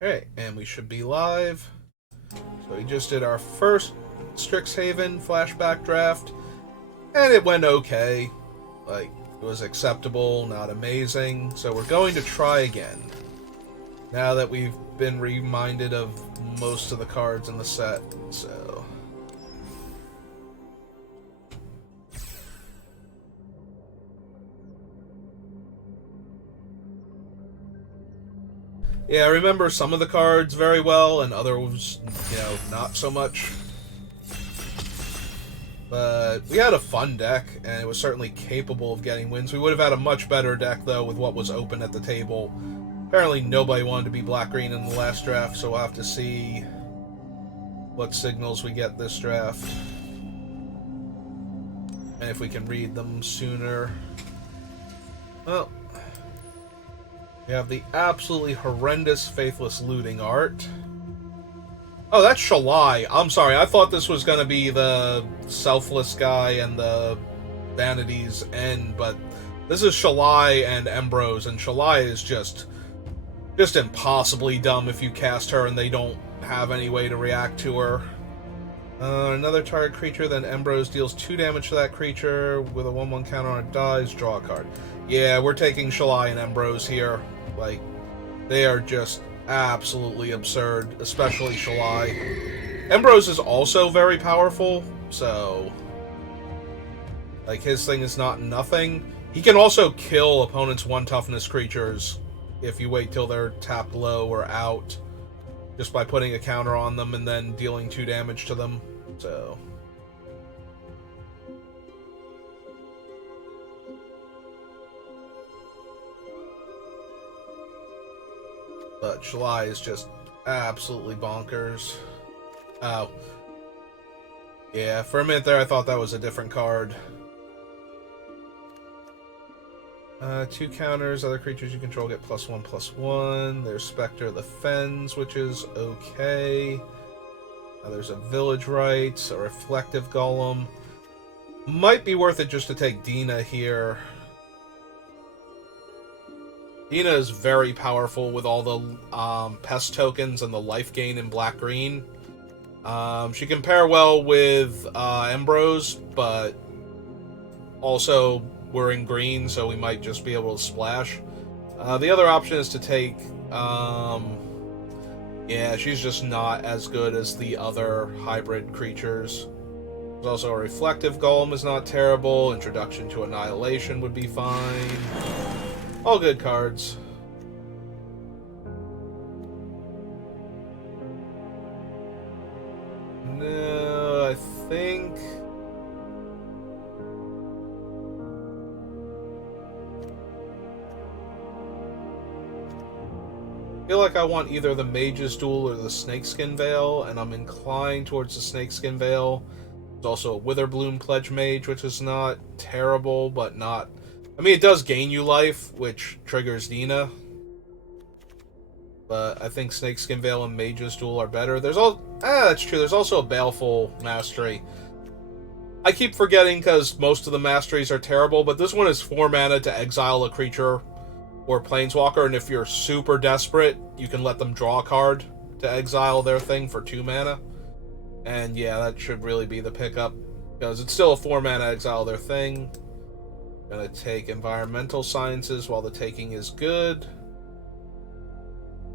Okay, and we should be live. So we just did our first Strixhaven flashback draft, and it went okay. Like, it was acceptable, not amazing. So we're going to try again. Now that we've been reminded of most of the cards in the set, so... Yeah, I remember some of the cards very well, and others, not so much. But we had a fun deck, and it was certainly capable of getting wins. We would have had a much better deck, though, with what was open at the table. Apparently nobody wanted to be black-green in the last draft, so we'll have to see what signals we get this draft. And if we can read them sooner. Well, we have the absolutely horrendous Faithless Looting art. Oh, that's Shalai. I'm sorry, I thought this was going to be the Selfless guy and the Vanity's End, but this is Shalai and Embrose, and Shalai is just impossibly dumb if you cast her and they don't have any way to react to her. Another target creature, then Embrose deals 2 damage to that creature with a 1/1 counter on it dies, draw a card. Yeah, we're taking Shalai and Embrose here. Like, they are just absolutely absurd, especially Shalai. Embrose is also very powerful, so... like, his thing is not nothing. He can also kill opponents' 1 toughness creatures if you wait till they're tapped low or out, just by putting a counter on them and then dealing 2 damage to them, so... But Shalai is just absolutely bonkers. Oh. Yeah, for a minute there I thought that was a different card. 2 counters, other creatures you control get +1/+1. There's Spectre of the Fens, which is okay. There's a Village Rites, a Reflective Golem. Might be worth it just to take Dina here. Dina is very powerful with all the pest tokens and the life gain in black-green. She can pair well with Embrose, but also we're in green, so we might just be able to splash. The other option is to take... yeah, she's just not as good as the other hybrid creatures. There's also a Reflective Golem is not terrible. Introduction to Annihilation would be fine. All good cards. No, I think... I feel like I want either the Mage's Duel or the Snakeskin Veil, and I'm inclined towards the Snakeskin Veil. There's also a Witherbloom Pledge Mage, which is not terrible, but not... I mean, it does gain you life, which triggers Dina. But I think Snakeskin Veil and Mage's Duel are better. There's all... that's true. There's also a Baleful Mastery. I keep forgetting because most of the Masteries are terrible, but this one is 4 mana to exile a creature or Planeswalker, and if you're super desperate, you can let them draw a card to exile their thing for 2 mana. And yeah, that should really be the pickup, because it's still a 4 mana exile their thing. Gonna take Environmental Sciences while the taking is good.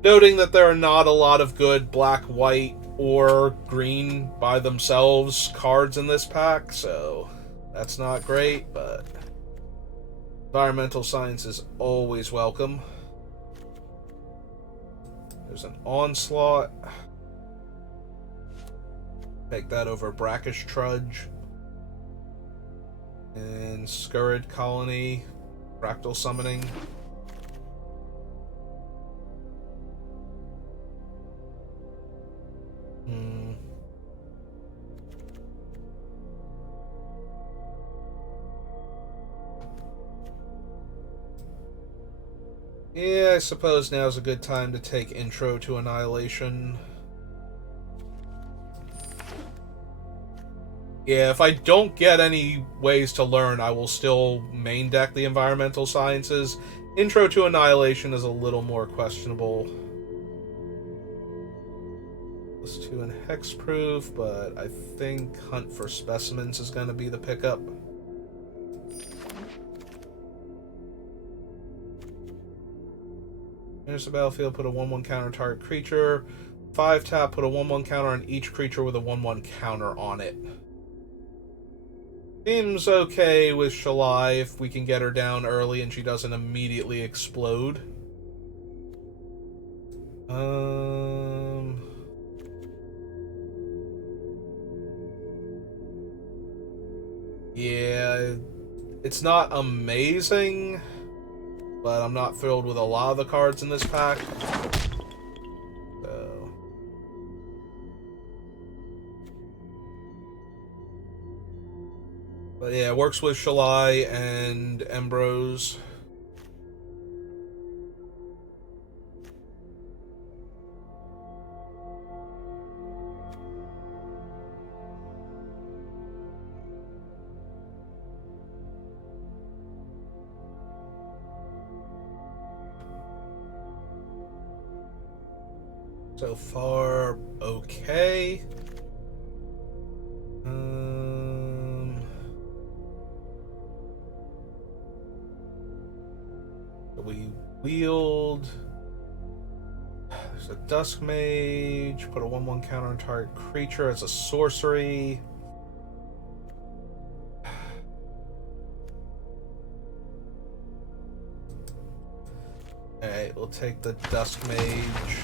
Noting that there are not a lot of good black, white, or green by themselves cards in this pack, so that's not great, but Environmental Science is always welcome. There's an Onslaught. Take that over Brackish Trudge. And Scurrid Colony, Fractal Summoning. Yeah, I suppose now's a good time to take Intro to Annihilation. Yeah, if I don't get any ways to learn, I will still main deck the Environmental Sciences. Intro to Annihilation is a little more questionable. +2 and hexproof, but I think Hunt for Specimens is going to be the pickup. Finish the battlefield, put a 1/1 counter on target creature. 5 tap, put a 1/1 counter on each creature with a 1/1 counter on it. Seems okay with Shalai if we can get her down early and she doesn't immediately explode. Yeah, it's not amazing, but I'm not thrilled with a lot of the cards in this pack. So. But yeah, it works with Shalai and Embrose. So far, okay. We wield. There's a Dusk Mage. Put a 1/1 counter on target creature as a sorcery. Alright, we'll take the Dusk Mage.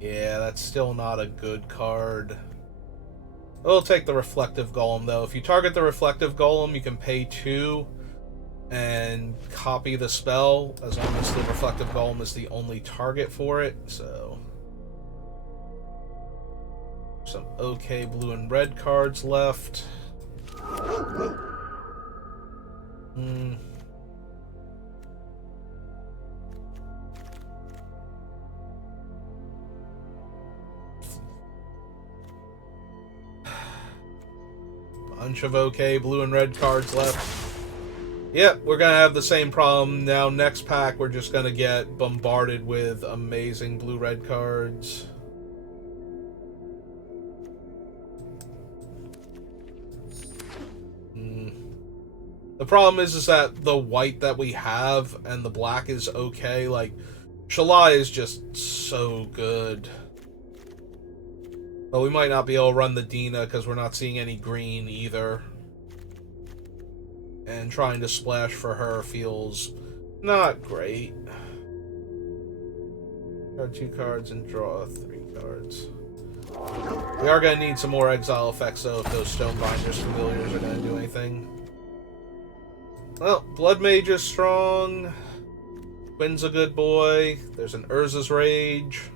Yeah, that's still not a good card. We'll take the Reflective Golem, though. If you target the Reflective Golem, you can pay 2 and copy the spell, as long as the Reflective Golem is the only target for it, so... Some okay blue and red cards left. Bunch of okay blue and red cards left. Yep, we're gonna have the same problem now. Next pack, we're just gonna get bombarded with amazing blue-red cards. The problem is that the white that we have and the black is okay. Like, Shalai is just so good. But we might not be able to run the Dina because we're not seeing any green either. And trying to splash for her feels not great. Draw 2 cards and draw 3 cards. We are going to need some more exile effects, though, if those Stonebinders familiars are going to do anything. Well, Blood Mage is strong. Quinn's a good boy. There's an Urza's Rage.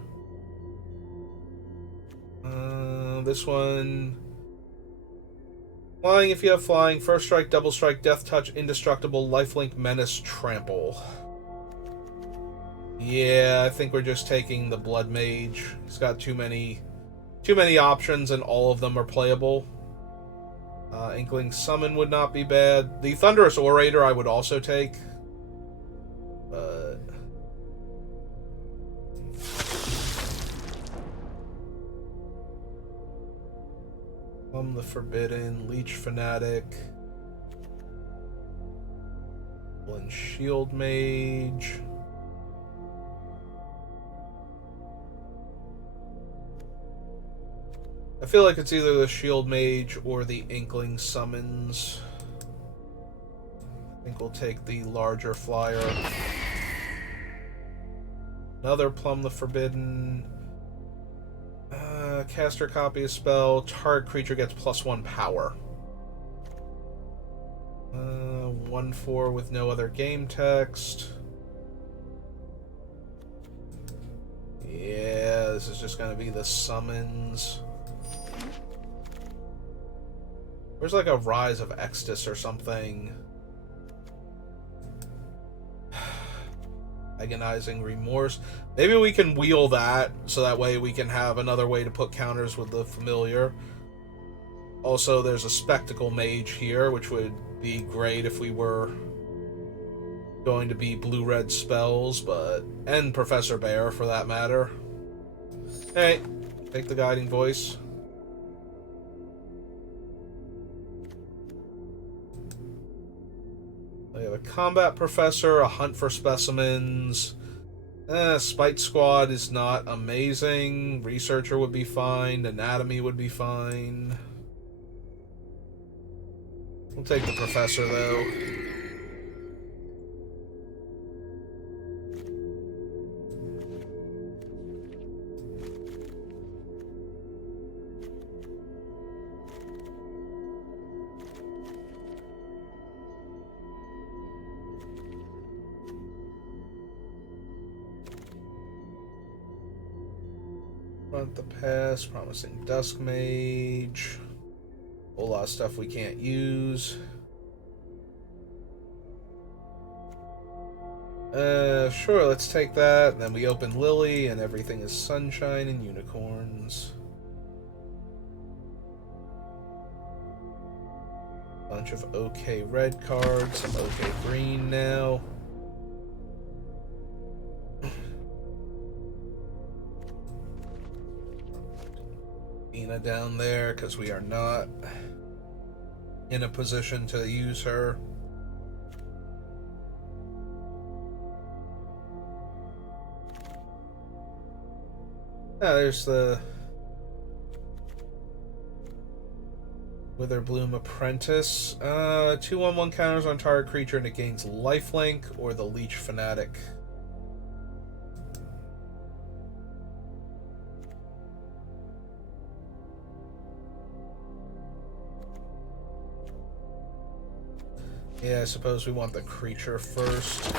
This one... Flying if you have flying. First strike, double strike, death touch, indestructible, lifelink, menace, trample. Yeah, I think we're just taking the Blood Mage. He's got too many options, and all of them are playable. Inkling Summon would not be bad. The Thunderous Orator I would also take. But... the Forbidden, Leech Fanatic, and Shield Mage. I feel like it's either the Shield Mage or the Inkling Summons. I think we'll take the larger flyer. Another Plumb the Forbidden. Caster copy a spell. Target creature gets +1 power. 1/4 with no other game text. Yeah, this is just going to be the summons. There's like a Rise of Extus or something. Agonizing Remorse. Maybe we can wheel that, so that way we can have another way to put counters with the familiar. Also, there's a Spectacle Mage here, which would be great if we were going to be blue-red spells, and Professor Bear for that matter. Hey, take the guiding voice. We have a combat professor, a hunt for specimens. Spite squad is not amazing. Researcher would be fine. Anatomy would be fine. We'll take the professor, though. Front the pass, promising Dusk Mage. A whole lot of stuff we can't use. Sure, let's take that. And then we open Lily, and everything is sunshine and unicorns. Bunch of okay red cards, some okay green now. Ina down there, because we are not in a position to use her. There's the Witherbloom Apprentice. 2/1/1 counters on target creature and it gains lifelink, or the Leech Fanatic. Yeah, I suppose we want the creature first.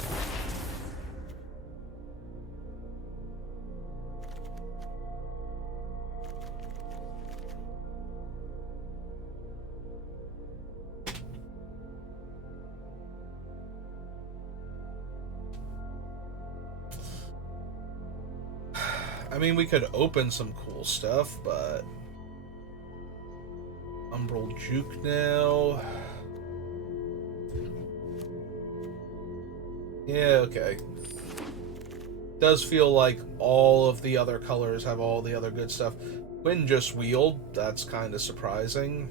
I mean, we could open some cool stuff, but... Umbral Juke now. Yeah, okay. Does feel like all of the other colors have all the other good stuff. Wind just Wield, that's kind of surprising.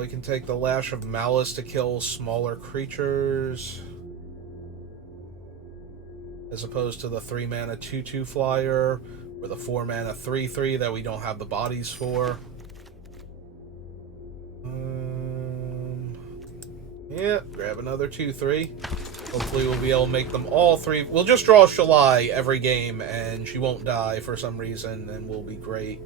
We can take the Lash of Malice to kill smaller creatures, as opposed to the 3-mana 2/2 flyer, or the 4-mana 3/3 that we don't have the bodies for. Yeah, grab another 2/3. Hopefully we'll be able to make them all three. We'll just draw Shalai every game, and she won't die for some reason, and we'll be great.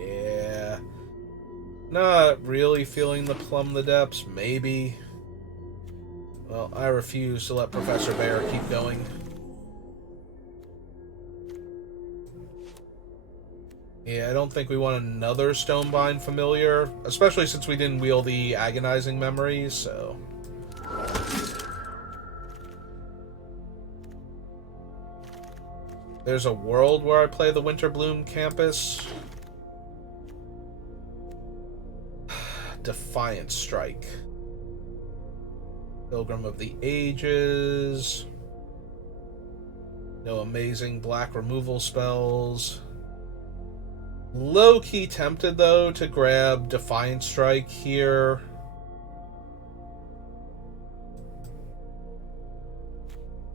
Yeah. Not really feeling the Plumb the Depths, maybe. Well, I refuse to let Professor Bear keep going. Yeah, I don't think we want another Stonebind Familiar, especially since we didn't wield the Agonizing Memories, so... There's a world where I play the Winterbloom Campus. Defiant Strike. Pilgrim of the Ages. No amazing black removal spells. Low-key tempted, though, to grab Defiant Strike here.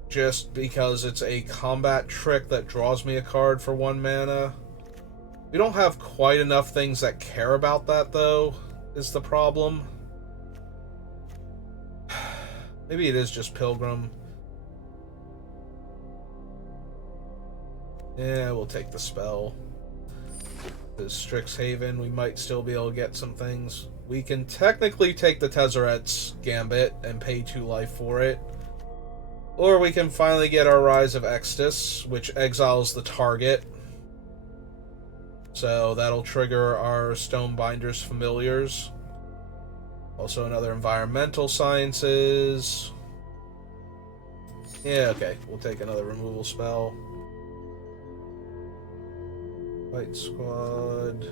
Just because it's a combat trick that draws me a card for 1 mana. We don't have quite enough things that care about that, though, is the problem. Maybe it is just Pilgrim. Yeah, we'll take the spell. The Strixhaven, we might still be able to get some things. We can technically take the Tezzeret's Gambit and pay 2 life for it. Or we can finally get our Rise of Extus, which exiles the target. So that'll trigger our Stonebinder's Familiars. Also another Environmental Sciences. Yeah, okay. We'll take another removal spell. Fight Squad.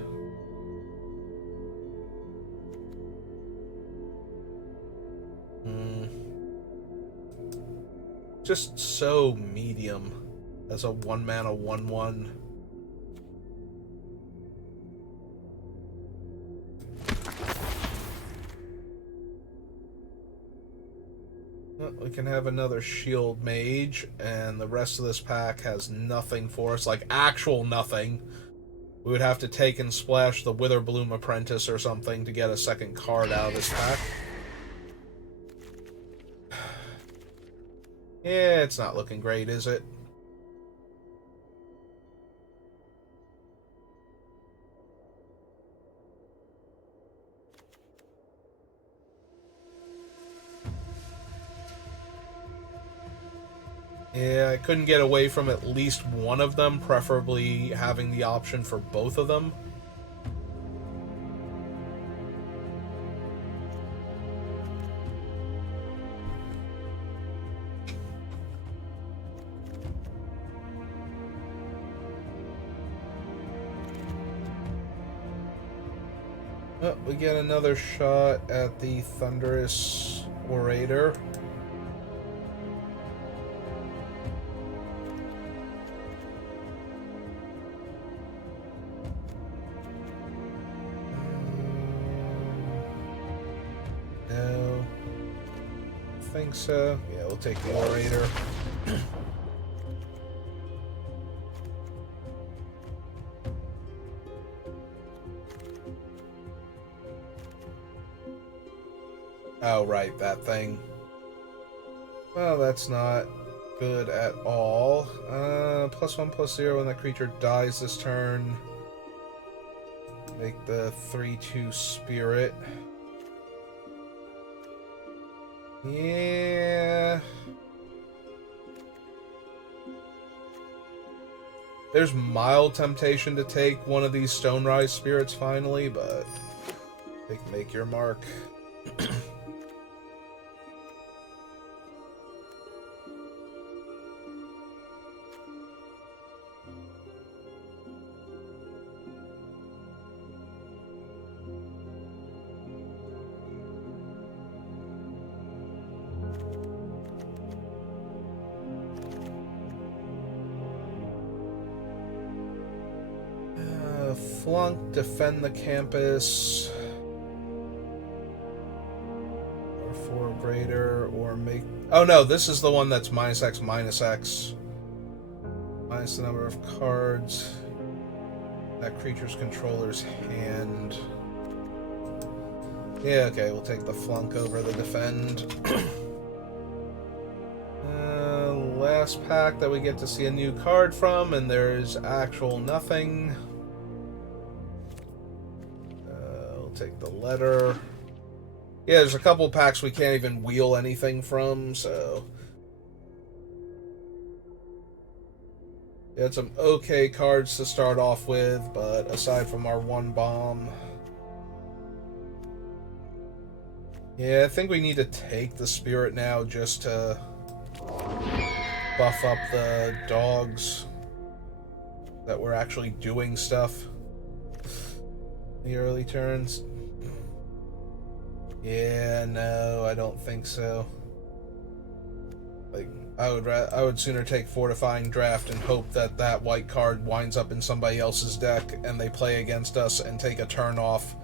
Just so medium as a 1-mana 1/1. We can have another shield mage, and the rest of this pack has nothing for us, like actual nothing. We would have to take and splash the Witherbloom Apprentice or something to get a second card out of this pack. Yeah, it's not looking great, is it? Yeah, I couldn't get away from at least one of them, preferably having the option for both of them. Oh, we get another shot at the Thunderous Orator. No. I think so. Yeah, we'll take the Orator. Oh, right, that thing. Well, that's not good at all. +1/+0 when that creature dies this turn. Make the 3/2 spirit. Yeah. There's mild temptation to take one of these Stonerise spirits finally, but make your mark. Flunk, defend the campus, or 4 greater, or make... Oh no, this is the one that's -X, -X. Minus the number of cards that creature's controller's hand. Yeah, okay, we'll take the flunk over the defend. Last pack that we get to see a new card from, and there's actual nothing. Take the letter. Yeah, there's a couple packs we can't even wheel anything from, so... We had some okay cards to start off with, but aside from our 1 bomb... Yeah, I think we need to take the spirit now just to buff up the dogs that we're actually doing stuff. The early turns. Yeah, no, I don't think so. Like, I would sooner take Fortifying Draft and hope that that white card winds up in somebody else's deck and they play against us and take a turn off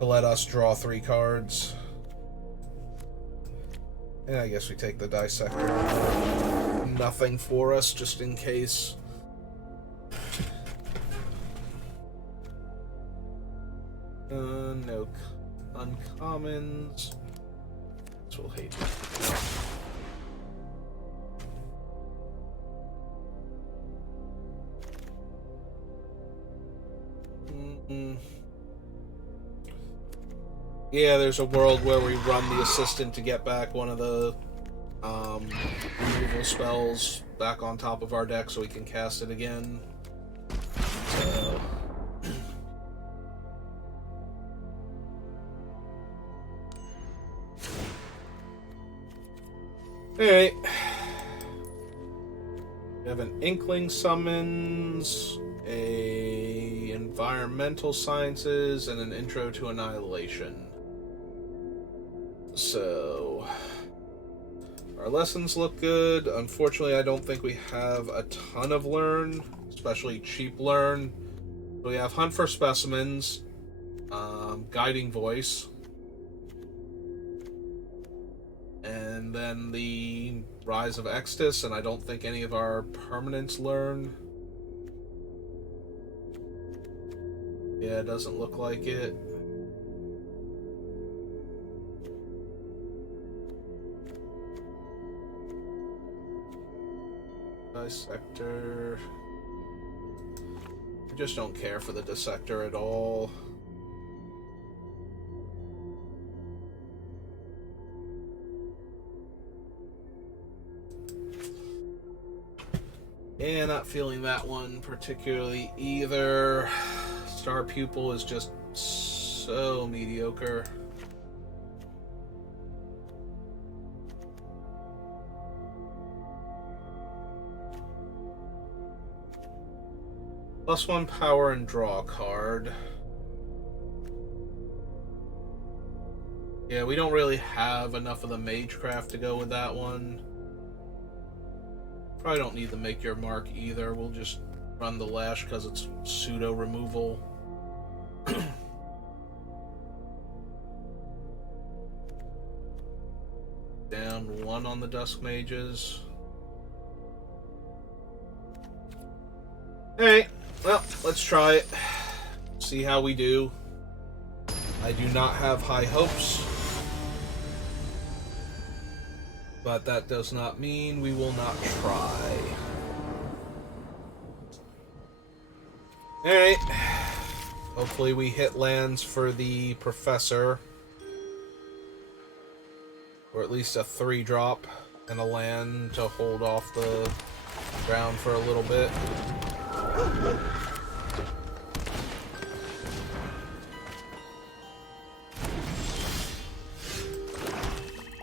to let us draw 3 cards. Yeah, I guess we take the Dissector. Nothing for us, just in case. No uncommons. This will hate me. Yeah, there's a world where we run the assistant to get back one of the removal spells back on top of our deck so we can cast it again. So... Alright. We have an Inkling Summons, a Environmental Sciences, and an Intro to Annihilation. So... Our lessons look good. Unfortunately, I don't think we have a ton of learn, especially cheap learn. We have Hunt for Specimens, Guiding Voice, and then the Rise of Extus, and I don't think any of our permanents learn. Yeah, it doesn't look like it. Dissector. I just don't care for the Dissector at all. Yeah, not feeling that one particularly either. Star Pupil is just so mediocre. +1 power and draw a card. Yeah, we don't really have enough of the Magecraft to go with that one. Probably don't need to make your mark either. We'll just run the Lash because it's pseudo removal. Down 1 on the Dusk Mages. Alright, well, let's try it. See how we do. I do not have high hopes. But that does not mean we will not try. Alright. Hopefully we hit lands for the Professor. Or at least a 3-drop and a land to hold off the ground for a little bit.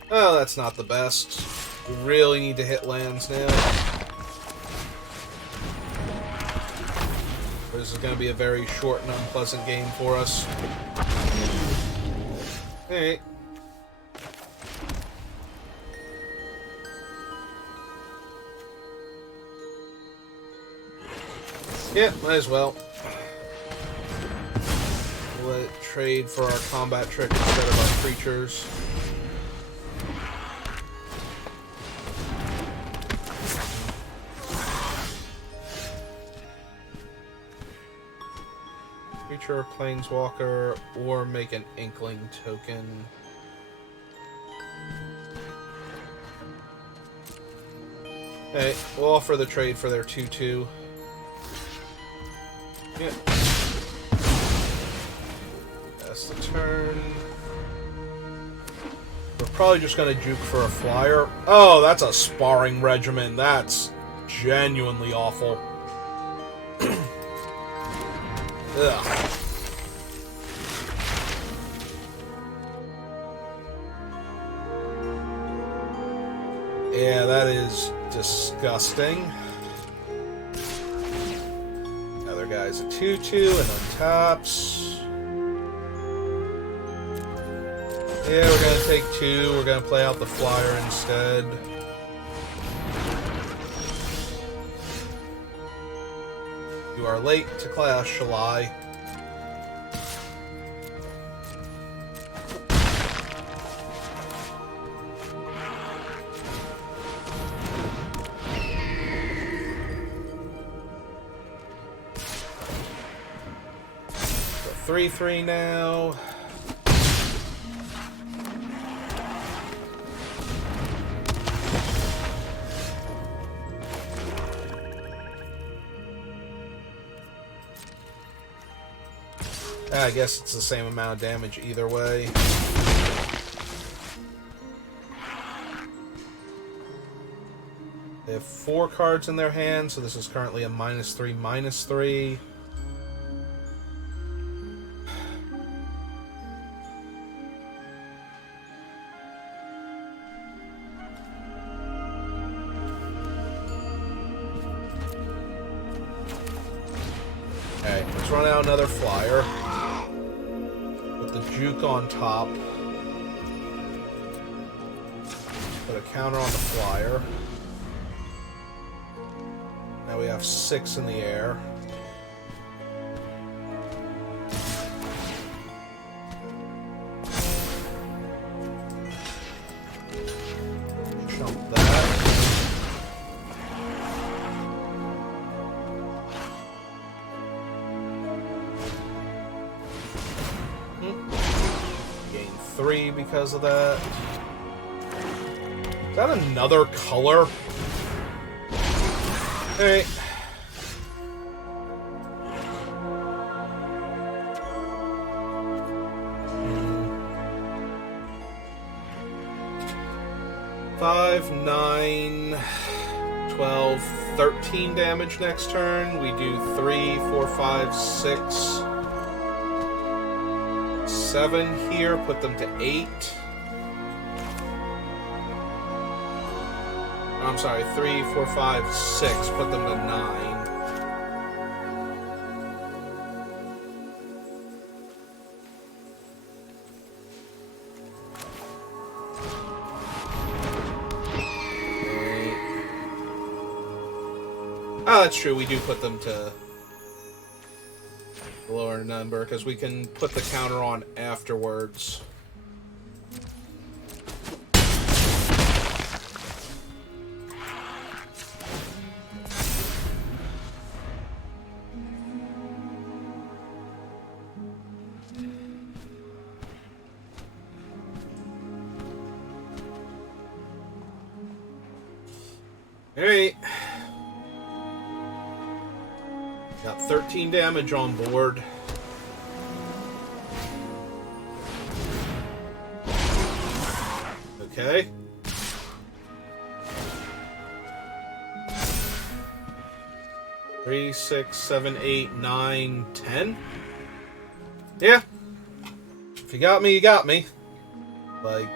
Oh, that's not the best. We really need to hit lands now. This is going to be a very short and unpleasant game for us. Alright. Yeah, might as well. Let it trade for our combat trick instead of our creatures. Creature, Planeswalker, or make an Inkling token. Hey, we'll offer the trade for their 2/2. Yeah. That's the turn. We're probably just going to juke for a flyer. Oh, that's a Sparring Regimen. That's genuinely awful. Ugh. Yeah, that is disgusting. Other guy's a 2/2 and untaps. Yeah, we're gonna take 2. We're gonna play out the flyer instead. You are late to class, Shalai. So 3/3 now. I guess it's the same amount of damage either way. They have 4 cards in their hand, so this is currently a -3/-3. Okay, let's run out another flyer. The juke on top. Put a counter on the flyer. Now we have 6 in the air. Jump that. Gain 3 because of that. Is that another color? Alright. Five, 9, 12, 13 damage next turn. We do 3, 4, 5, 6, 7 here. Put them to 8. I'm sorry, 3, 4, 5, 6. Put them to 9. Oh, that's true. We do put them to the lower number because we can put the counter on afterwards. Alright. Got 13 damage on board. Okay. Three, 6, 7, 8, 9, 10. Yeah. If you got me, you got me. Like...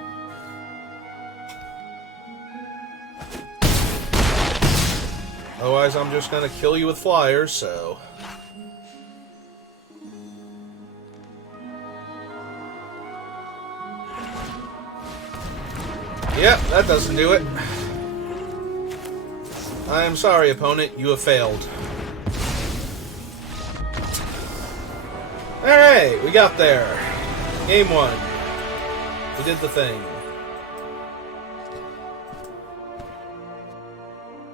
Otherwise, I'm just gonna kill you with flyers, so... Yep, that doesn't do it. I am sorry, opponent. You have failed. Alright, we got there. Game 1. We did the thing.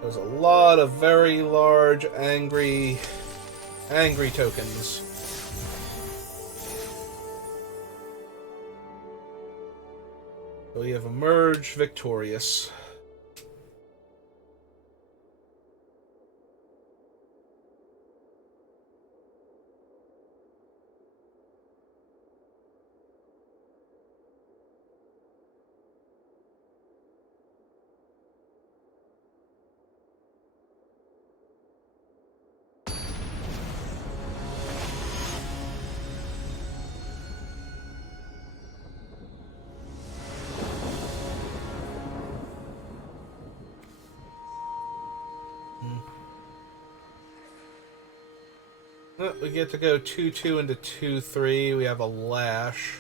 There's a lot of very large, angry tokens. So we have emerged victorious. We get to go 2-2 into 2-3. We have a lash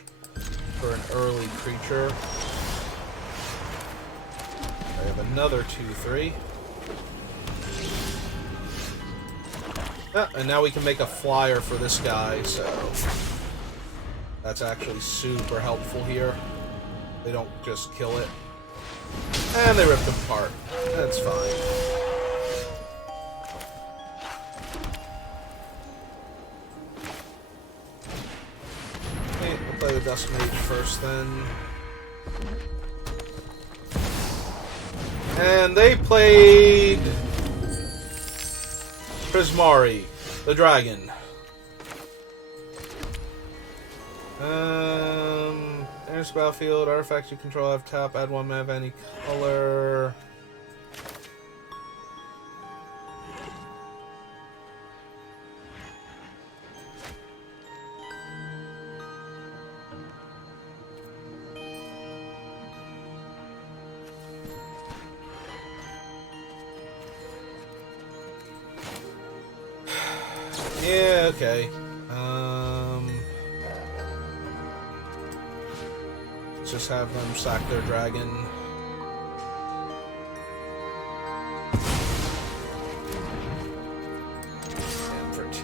for an early creature. I have another 2-3. And now we can make a flyer for this guy, so that's actually super helpful here. They don't just kill it. And they rip them apart. That's fine. Play the Dust Mage first, then. And they played Prismari, the dragon. Enters the battlefield, artifacts you control have tap, add 1 mana of any color. Yeah, okay. Let's just have them sack their dragon.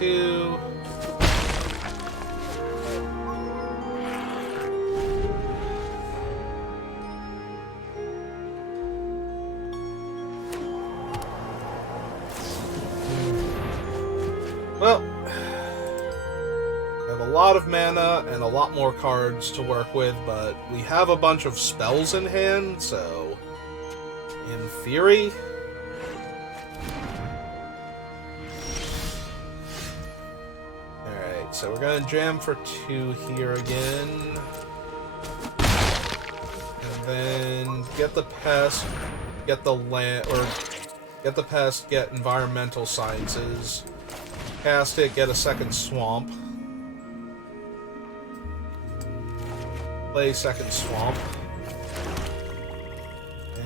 2. Well, I have a lot of mana and a lot more cards to work with, but we have a bunch of spells in hand, so in theory... Alright, so we're gonna jam for 2 here again. And then get the pest, get the land, or get the pest, get environmental sciences. Cast it, get a second swamp. Play second swamp.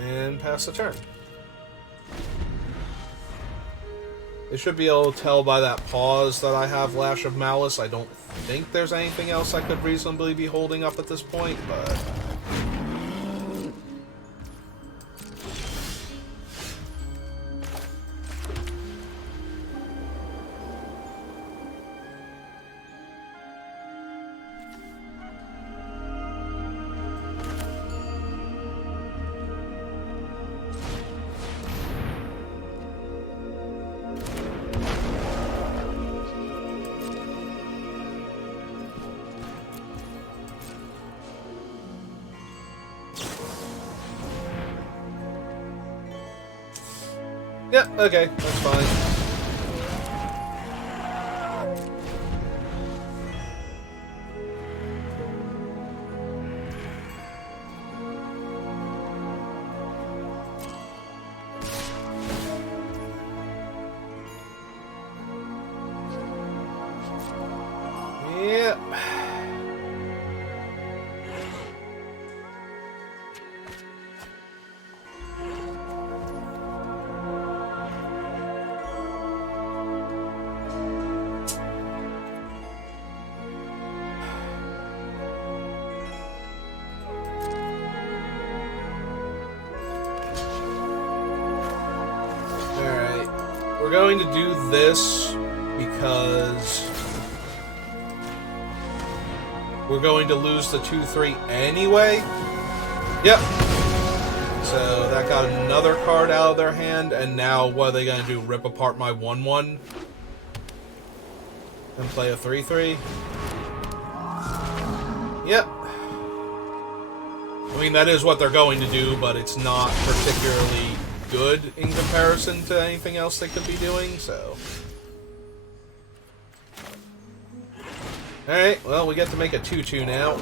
And pass the turn. They should be able to tell by that pause that I have Lash of Malice. I don't think there's anything else I could reasonably be holding up at this point, but... Yeah, okay, that's fine. Yep. We're going to do this because we're going to lose the 2-3 anyway. Yep. So that got another card out of their hand, and now what are they going to do? Rip apart my 1-1 and play a 3-3? Yep. I mean, that is what they're going to do, but it's not particularly good in comparison to anything else they could be doing, so... Alright, well, we get to make a 2-2 now.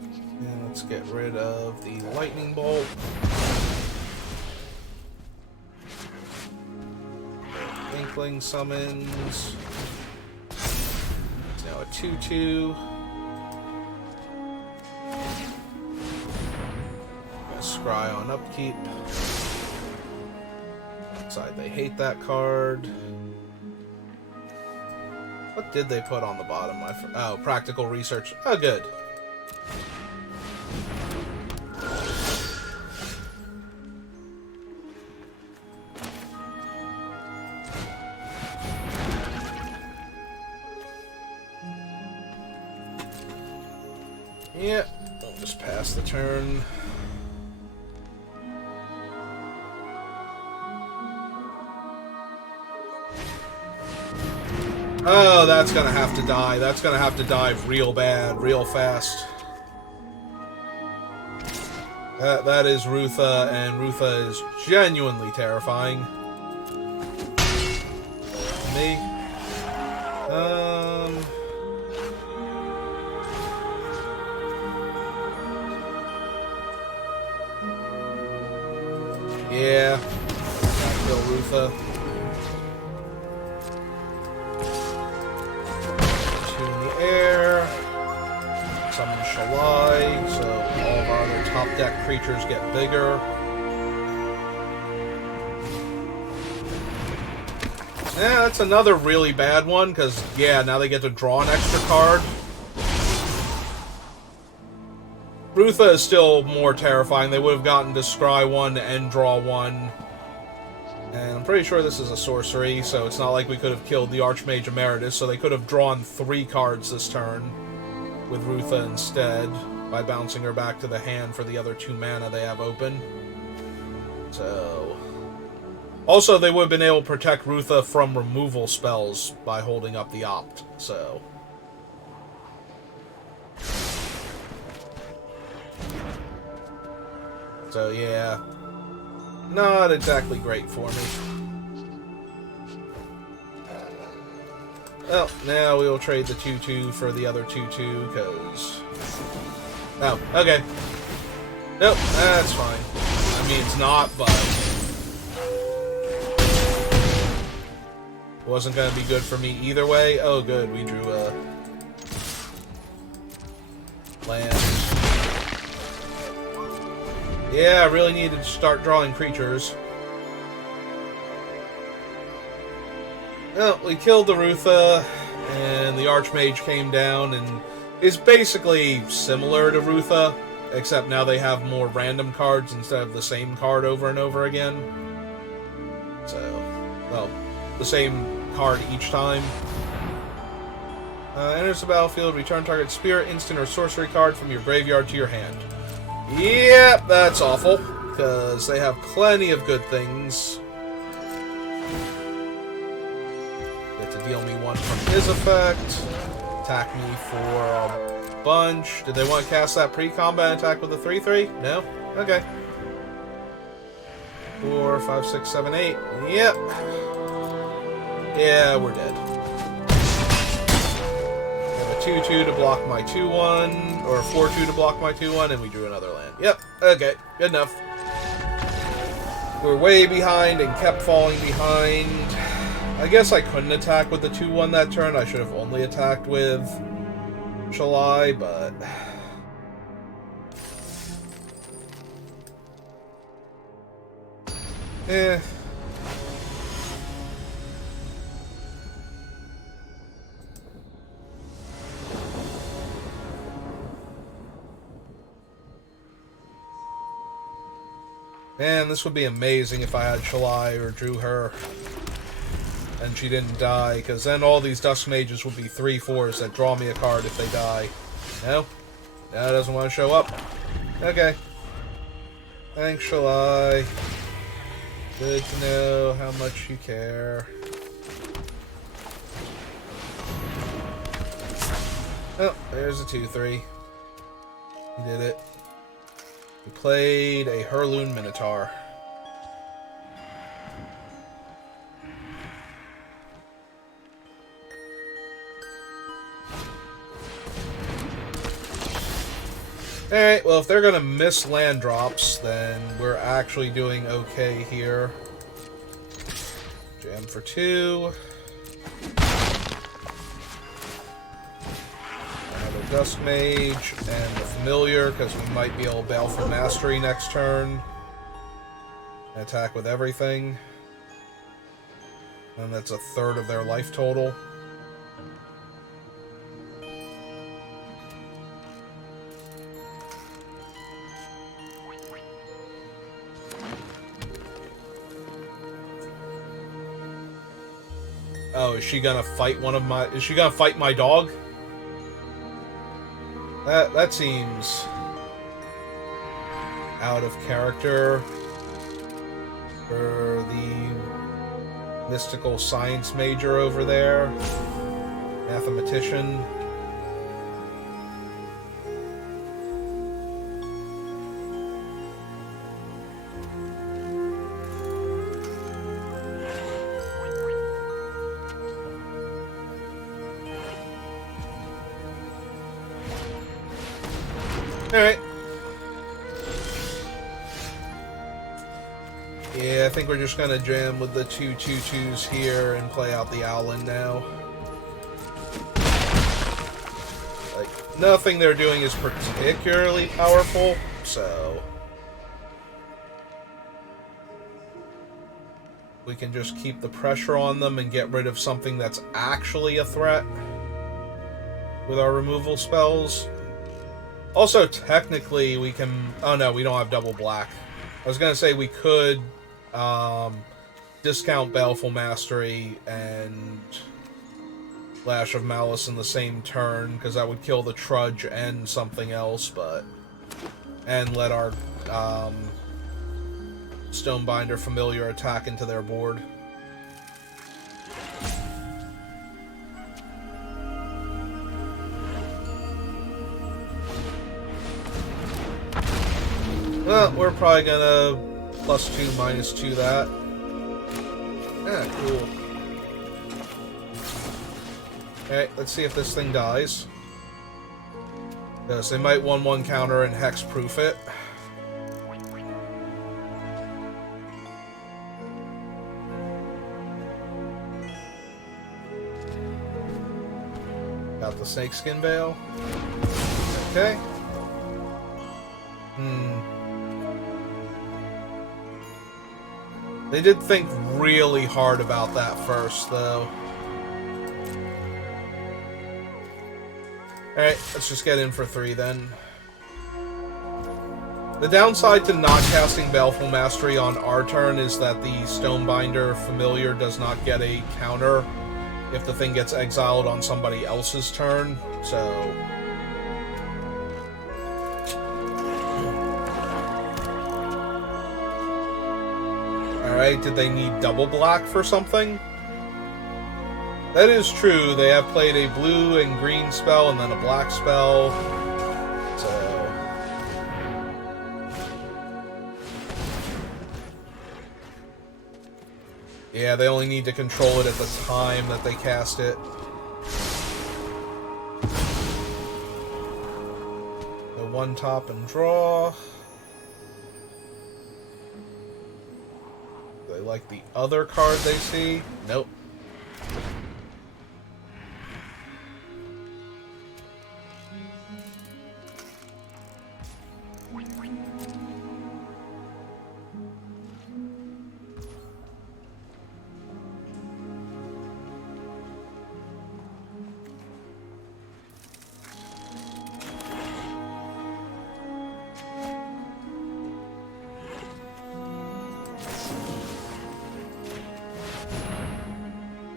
And let's get rid of the lightning bolt. Inkling summons. It's now a 2-2. Scry on upkeep. Side, they hate that card. What did they put on the bottom? Oh, practical research. Oh, good. Yep, I'll just pass the turn. Oh, that's gonna have to die. That's gonna have to die real bad, real fast. That is Rutha, and Rutha is genuinely terrifying. Me. Yeah. Gotta kill Rutha. Air, summon Shalai, so all of our other top deck creatures get bigger. Yeah, that's another really bad one, because, yeah, now they get to draw an extra card. Rutha is still more terrifying. They would have gotten to scry one and draw one, And I'm pretty sure this is a sorcery, so it's not like we could have killed the Archmage Emeritus, so they could have drawn 3 cards this turn with Rutha instead by bouncing her back to the hand for the other 2 mana they have open. So... Also, they would have been able to protect Rutha from removal spells by holding up the Opt, so... So, yeah. Not exactly great for me. Well, now we will trade the 2-2 for the other 2-2, because... Oh, okay. Nope, that's fine. I mean, it's not, but... Wasn't going to be good for me either way. Oh, good, we drew a... land. Yeah, I really needed to start drawing creatures. Well, we killed the Rutha, and the Archmage came down, and is basically similar to Rutha, except now they have more random cards instead of the same card over and over again. So, well, the same card each time. Enters the battlefield, return target spirit, instant, or sorcery card from your graveyard to your hand. Yep, that's awful, because they have plenty of good things. Get to deal me 1 from his effect. Attack me for a bunch. Did they want to cast that pre-combat attack with a 3/3? No? Okay. 4, 5, 6, 7, 8. Yep. Yeah, we're dead. 2-2 to block my 2-1, or 4-2 to block my 2-1, and we drew another land. Yep, okay, good enough. We're way behind and kept falling behind. I guess I couldn't attack with the 2-1 that turn. I should have only attacked with Shalai, but... Eh... Man, this would be amazing if I had Shalai or drew her and she didn't die, because then all these Dusk Mages would be 3/4s that draw me a card if they die. No? No, it doesn't want to show up. Okay. Thanks, Shalai. Good to know how much you care. Oh, there's a 2/3. He did it. We played a Hurloon Minotaur. Alright, well, if they're going to miss land drops, then we're actually doing okay here. Jam for 2. Dusk Mage and the Familiar, because we might be able to bail for Mastery next turn. Attack with everything. And that's a 1/3 of their life total. Oh, is she gonna fight one of my... Is she gonna fight my dog? That seems out of character for the mystical science major over there. Mathematician. Alright. Yeah, I think we're just gonna jam with the 2/2/2s here and play out the Owlin now. Like, nothing they're doing is particularly powerful, so... we can just keep the pressure on them and get rid of something that's actually a threat with our removal spells. Also, technically, we can... Oh, no, we don't have double black. I was going to say we could discount Baleful Mastery and Lash of Malice in the same turn, because that would kill the Trudge and something else, but... And let our Stonebinder Familiar attack into their board. Well, we're probably gonna +2, -2 that. Yeah, cool. Okay, let's see if this thing dies. Because they might 1/1 counter and hexproof it. Got the Snakeskin Veil. Okay. They did think really hard about that first, though. Alright, let's just get in for 3 then. The downside to not casting Baleful Mastery on our turn is that the Stonebinder Familiar does not get a counter if the thing gets exiled on somebody else's turn, so... Alright, did they need double black for something? That is true, they have played a blue and green spell and then a black spell, so... Yeah, they only need to control it at the time that they cast it. The 1 top and draw. Do they like the other card they see? Nope.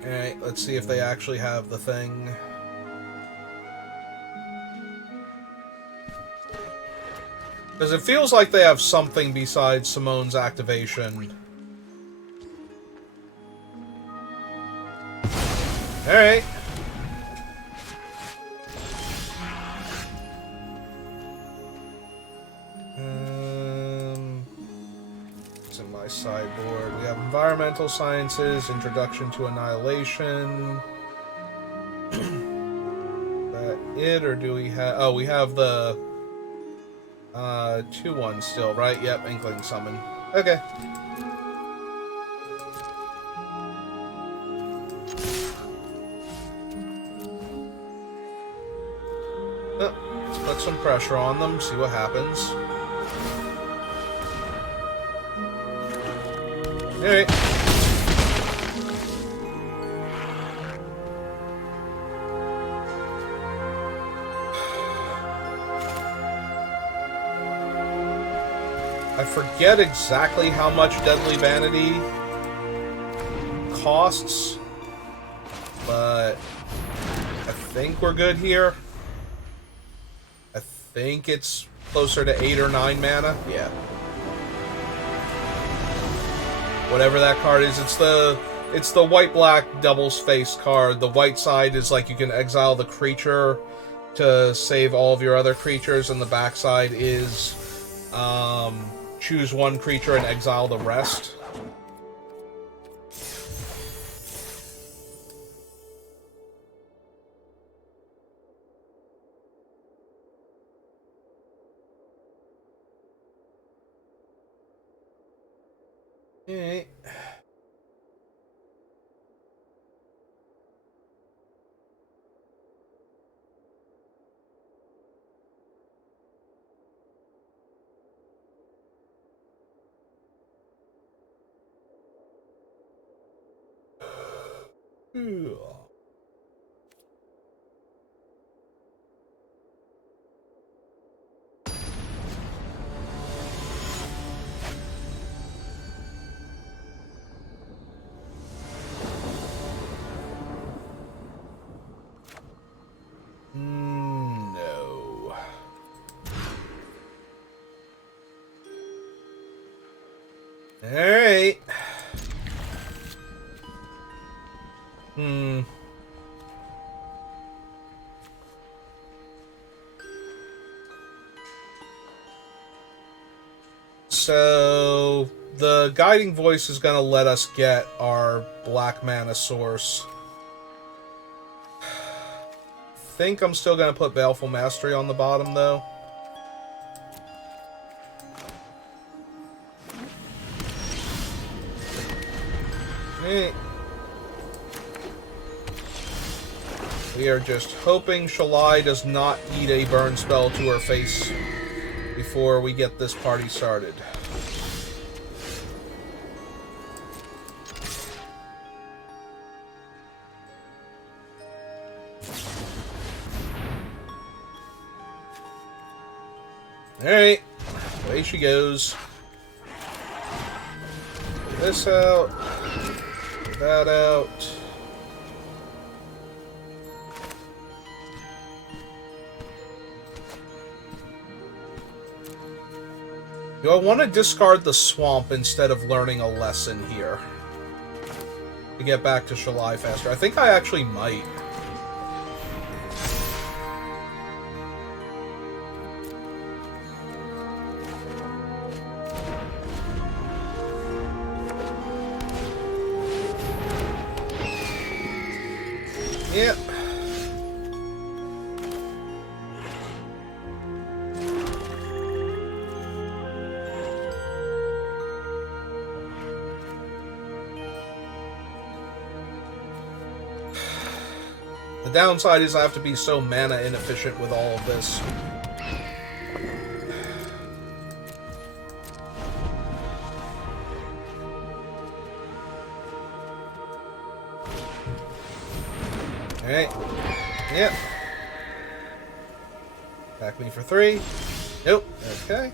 Alright, let's see if they actually have the thing. Because it feels like they have something besides Simone's activation. Alright. It's in my sideboard. We have Environmental Sciences, Introduction to Annihilation. Is that it, or do we have... Oh, we have the... 2/1 still, right? Yep, Inkling Summon. Okay. Let's put some pressure on them, see what happens. Alright. I forget exactly how much Deadly Vanity costs, but I think we're good here. I think it's closer to 8 or 9 mana. Yeah. Whatever that card is, it's the white-black double-space card. The white side is like you can exile the creature to save all of your other creatures, and the back side is choose one creature and exile the rest. Alright. Hmm. So the guiding voice is going to let us get our black mana source. Think I'm still going to put Baleful Mastery on the bottom, though. We are just hoping Shalai does not eat a burn spell to her face before we get this party started. Alright, away she goes. Get this out. Get that out. Do I want to discard the swamp instead of learning a lesson here? To get back to Shalai faster? I think I actually might. Yep. The downside is I have to be so mana inefficient with all of this. Alright. Yep. Back me for 3. Nope. Okay.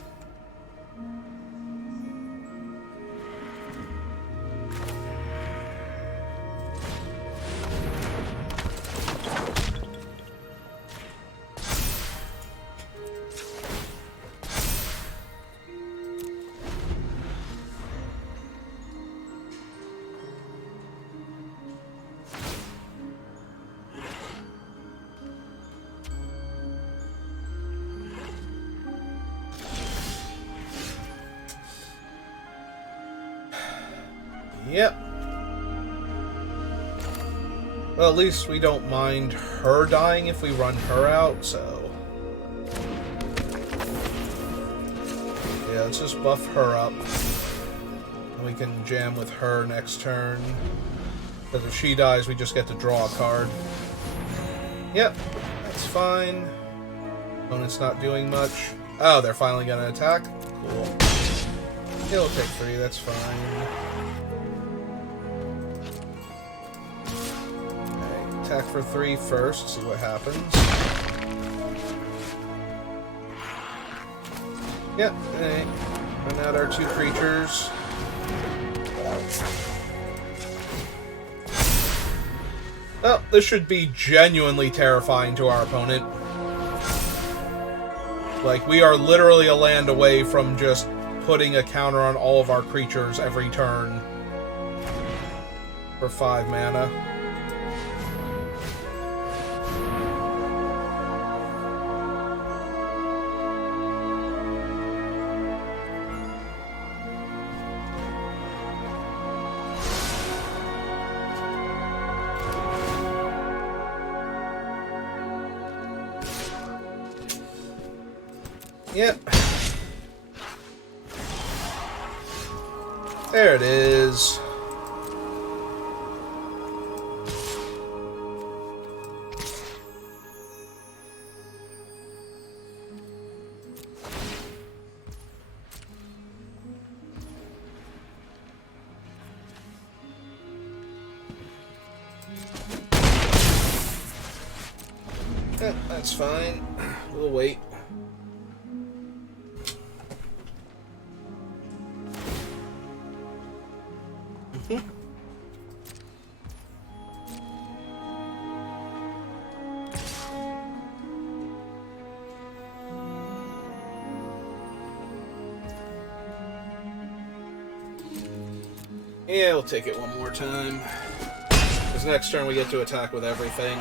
Yep. Well, at least we don't mind her dying if we run her out, so... Yeah, let's just buff her up. And we can jam with her next turn. Because if she dies, we just get to draw a card. Yep, that's fine. Opponent's not doing much. Oh, they're finally gonna attack? Cool. He'll take 3, that's fine. Attack for 3 first, see what happens. Yep, alright. Run out our 2 creatures. Well, this should be genuinely terrifying to our opponent. Like, we are literally a land away from just putting a counter on all of our creatures every turn. For 5 mana. Yep. There it is. Yep, that's fine. We'll wait. Yeah, we'll take it one more time. Because next turn we get to attack with everything.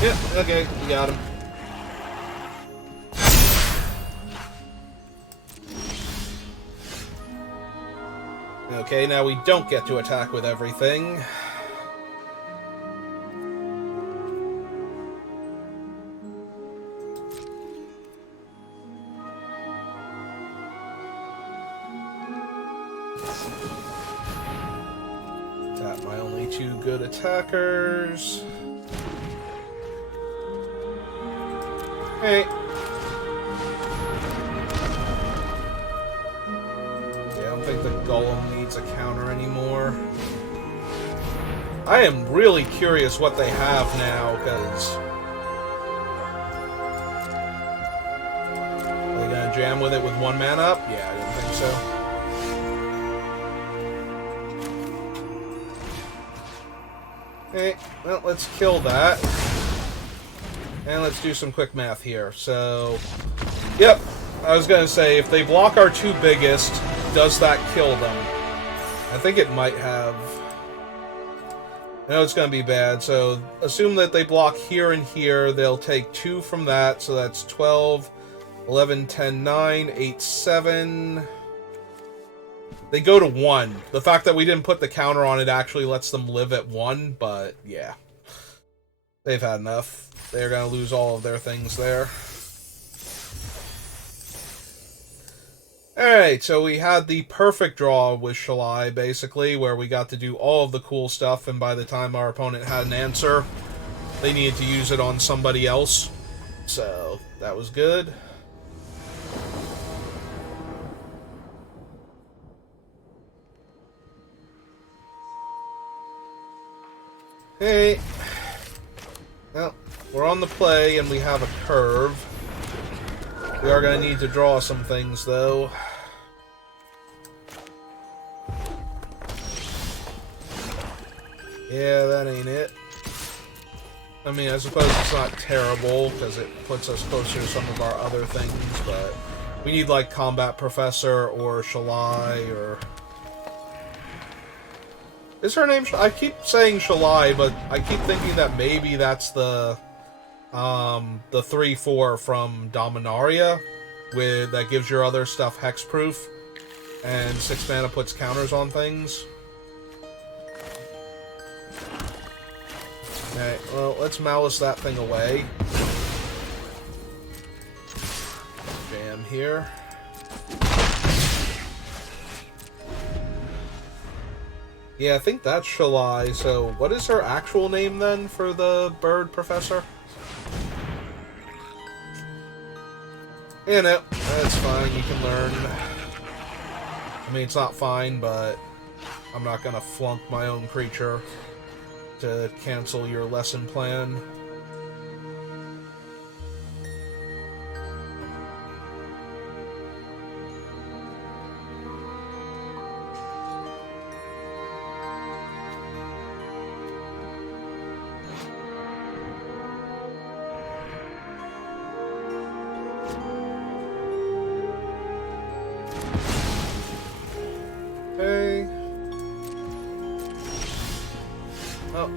Yep, okay, you got him. Okay, now we don't get to attack with everything. Tap my only two good attackers. Hey. Yeah, I don't think the Golem needs a counter anymore. I am really curious what they have now, because... Are they gonna jam with it with one man up? Yeah, I didn't think so. Okay, well, let's kill that. And let's do some quick math here. So, yep, I was going to say, if they block our two biggest, does that kill them? I think it might have. I know it's going to be bad, so assume that they block here and here. They'll take 2 from that, so that's 12, 11, 10, 9, 8, 7. They go to 1. The fact that we didn't put the counter on it actually lets them live at 1, but yeah. They've had enough. They're going to lose all of their things there. Alright, so we had the perfect draw with Shalai, basically, where we got to do all of the cool stuff, and by the time our opponent had an answer, they needed to use it on somebody else. So, that was good. Hey. Well, we're on the play, and we have a curve. We are going to need to draw some things, though. Yeah, that ain't it. I mean, I suppose it's not terrible, because it puts us closer to some of our other things, but... We need, like, Combat Professor, or Shalai, or... Is her name... I keep saying Shalai, but I keep thinking that maybe that's the 3/4 from Dominaria, that gives your other stuff hexproof, and 6 mana puts counters on things. Okay, well, let's Malice that thing away. Jam here. Yeah, I think that's Shalai, so what is her actual name then for the bird professor? You know, that's fine, you can learn. I mean, it's not fine, but I'm not gonna flunk my own creature to cancel your lesson plan.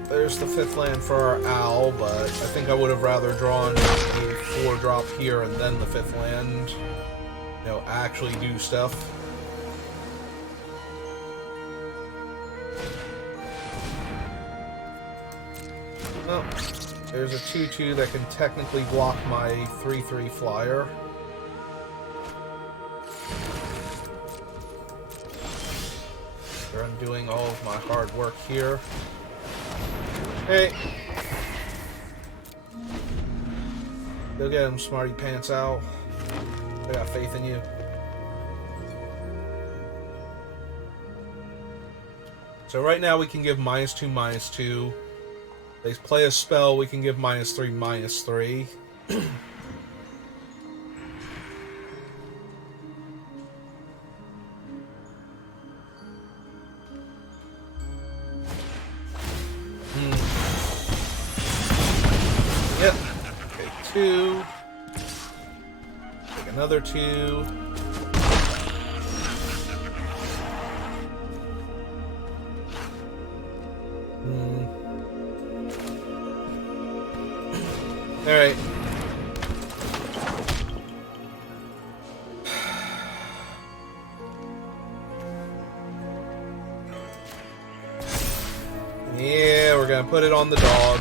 There's the 5th land for our owl, but I think I would have rather drawn a 4-drop here and then the 5th land. You know, actually do stuff. Well, there's a 2/2 that can technically block my 3/3 flyer. They're undoing all of my hard work here. Hey. Go get him, smarty pants owl. I got faith in you. So right now we can give -2/-2. They play a spell, we can give -3/-3. Yep. 2. Take another 2. Alright. Yeah, we're gonna put it on the dog.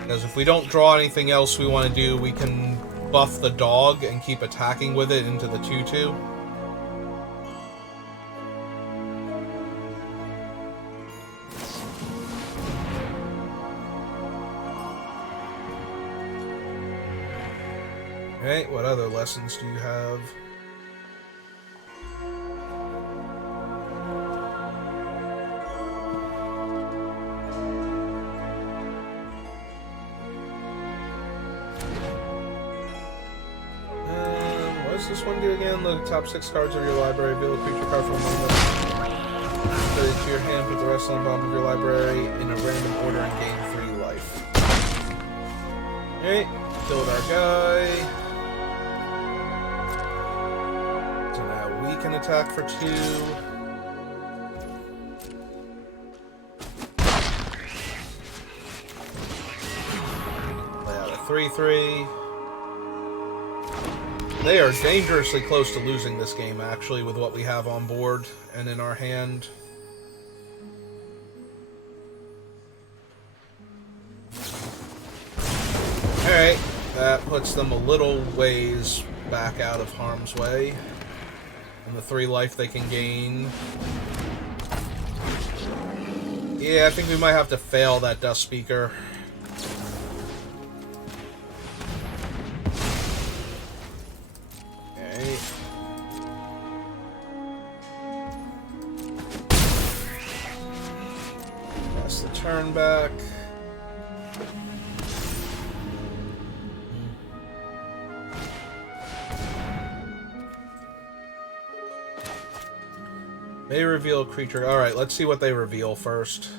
Because if we don't draw anything else we want to do, we can buff the dog and keep attacking with it into the 2/2. Alright, what other lessons do you have? What does this one do again? The top 6 cards of your library. Reveal a creature card from among them. Put it to your hand, put the rest on the bottom of your library in a random order and gain 3 life. Alright, killed our guy. We can attack for 2. Lay out a 3/3. They are dangerously close to losing this game, actually, with what we have on board and in our hand. Alright, that puts them a little ways back out of harm's way. And the 3 life they can gain. Yeah, I think we might have to fail that Dust Speaker. Okay. Pass the turn back. May reveal a creature. Alright, let's see what they reveal first.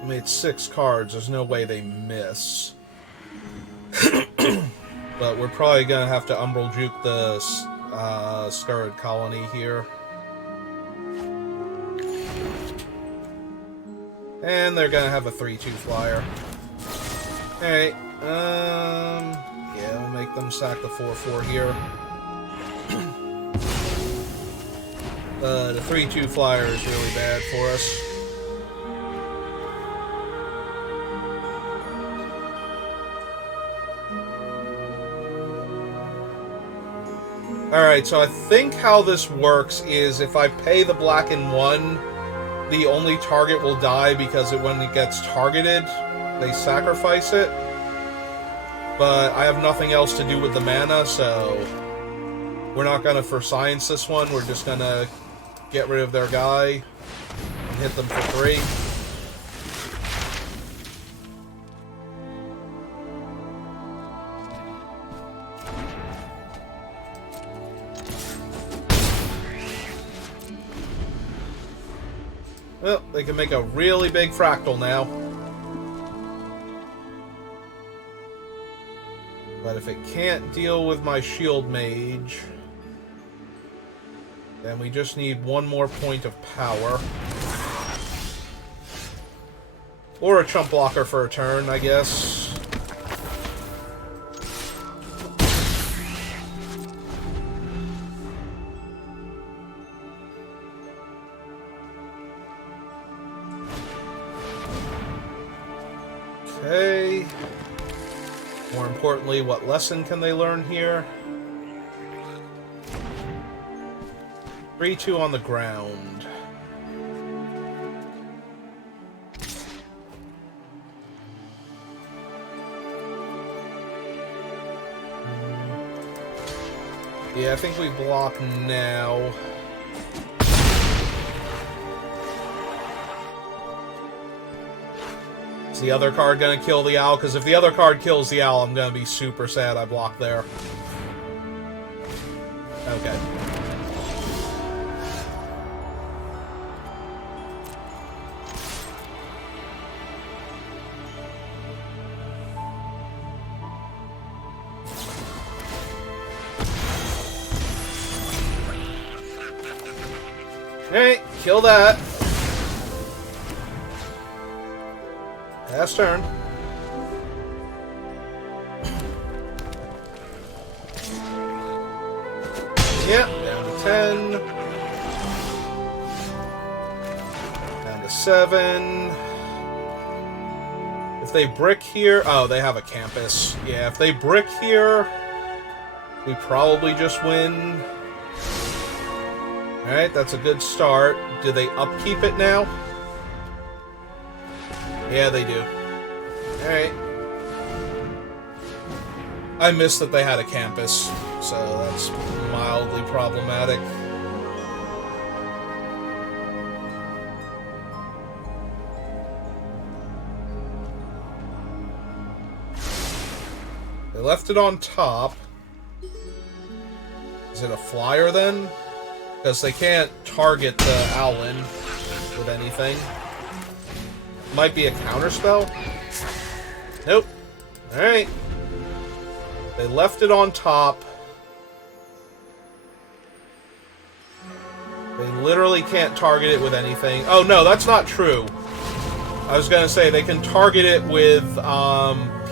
I mean, it's 6 cards. There's no way they miss. But we're probably going to have to Umbral Juke the Scurrid Colony here. And they're going to have a 3/2 flyer. Alright, yeah, we'll make them sack the 4/4 here. The 3/2 flyer is really bad for us. Alright, so I think how this works is if I pay the black and 1, the only target will die because when it gets targeted, they sacrifice it, but I have nothing else to do with the mana, so we're not going to for science this one. We're just going to get rid of their guy and hit them for 3. Well, they can make a really big fractal now. But if it can't deal with my shield mage, then we just need 1 more point of power. Or a chump blocker for a turn, I guess. Okay. More importantly, what lesson can they learn here? 3/2 on the ground. Yeah, I think we block now. Is the other card gonna kill the owl? Because if the other card kills the owl, I'm gonna be super sad I blocked there. Okay. Alright, kill that. Last turn. Yep, down to 10. Down to 7. If they brick here... Oh, they have a campus. Yeah, if they brick here, we probably just win. Alright, that's a good start. Do they upkeep it now? Yeah, they do. Alright. I missed that they had a campus, so that's mildly problematic. They left it on top. Is it a flyer then? Because they can't target the Owlin with anything. Might be a counterspell? Nope. Alright. They left it on top. They literally can't target it with anything. Oh, no, that's not true. I was gonna say, they can target it with,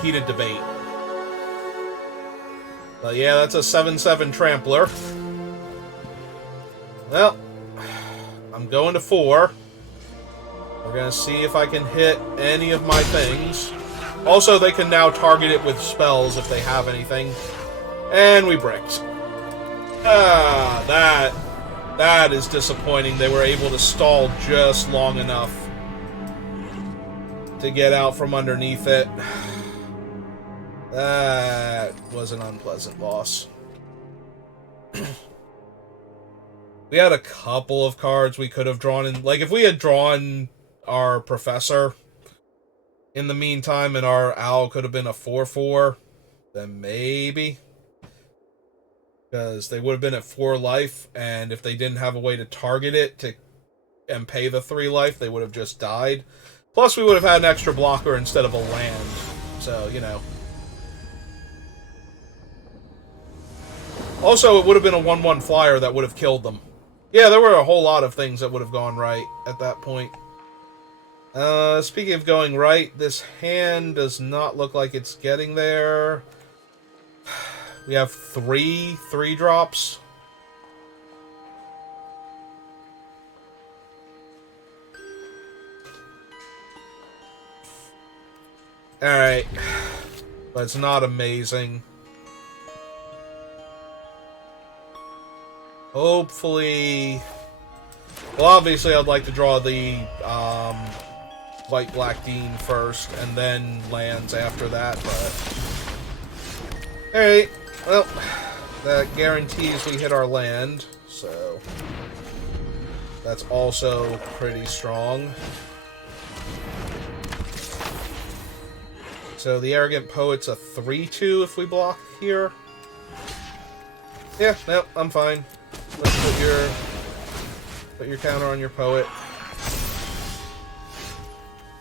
Heated Debate. But yeah, that's a 7/7 Trampler. Well, I'm going to 4. We're going to see if I can hit any of my things. Also, they can now target it with spells if they have anything. And we bricked. Ah, that is disappointing. They were able to stall just long enough to get out from underneath it. That was an unpleasant loss. We had a couple of cards we could have drawn in. Like, if we had drawn our Professor in the meantime and our Owl could have been a 4/4, then maybe. Because they would have been at 4 life, and if they didn't have a way to target it and pay the 3 life, they would have just died. Plus, we would have had an extra blocker instead of a land. So, you know. Also, it would have been a 1/1 flyer that would have killed them. Yeah, there were a whole lot of things that would have gone right at that point. Speaking of going right, this hand does not look like it's getting there. We have 3 3-drops. Alright. But it's not amazing. Hopefully... Well, obviously I'd like to draw the White-Black Dean first, and then lands after that, but... Alright, well, that guarantees we hit our land, so... That's also pretty strong. So the Arrogant Poet's a 3/2 if we block here. Yeah, no, I'm fine. Let's put your counter on your Poet.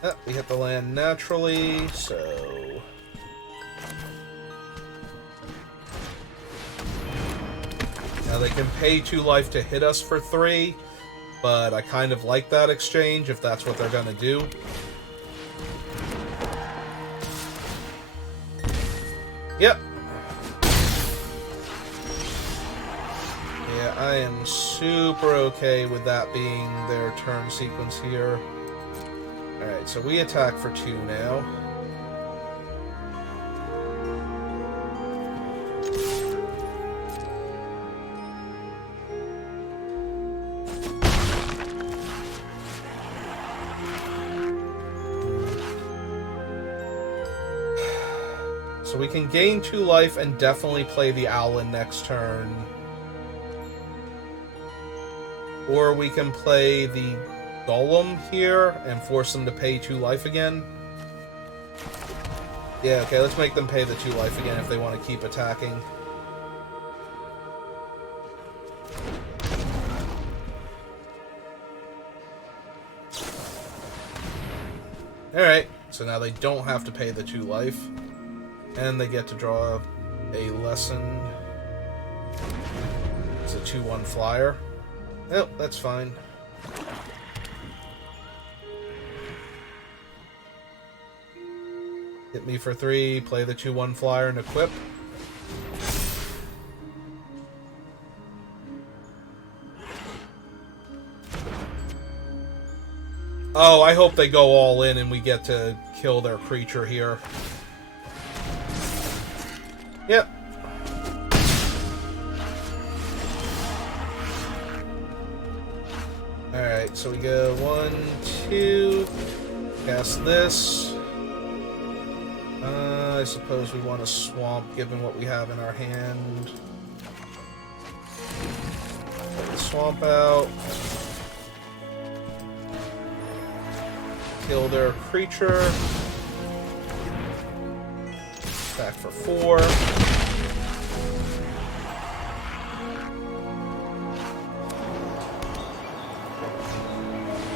Ah, we hit the land naturally, so... Now they can pay 2 life to hit us for 3, but I kind of like that exchange if that's what they're gonna do. Yep. Yeah, I am super okay with that being their turn sequence here. Alright, so we attack for 2 now. So we can gain 2 life and definitely play the Owlin next turn. Or we can play the Golem here and force them to pay 2 life again. Yeah, okay, let's make them pay the 2 life again if they want to keep attacking. Alright, so now they don't have to pay the 2 life. And they get to draw a lesson. It's a 2/1 flyer. Nope, that's fine. Hit me for 3, play the 2/1 flyer and equip. Oh, I hope they go all in and we get to kill their creature here. Yep. Alright, so we go 1, 2, cast this. I suppose we want a swamp given what we have in our hand. Put the swamp out. Kill their creature. Attack for 4.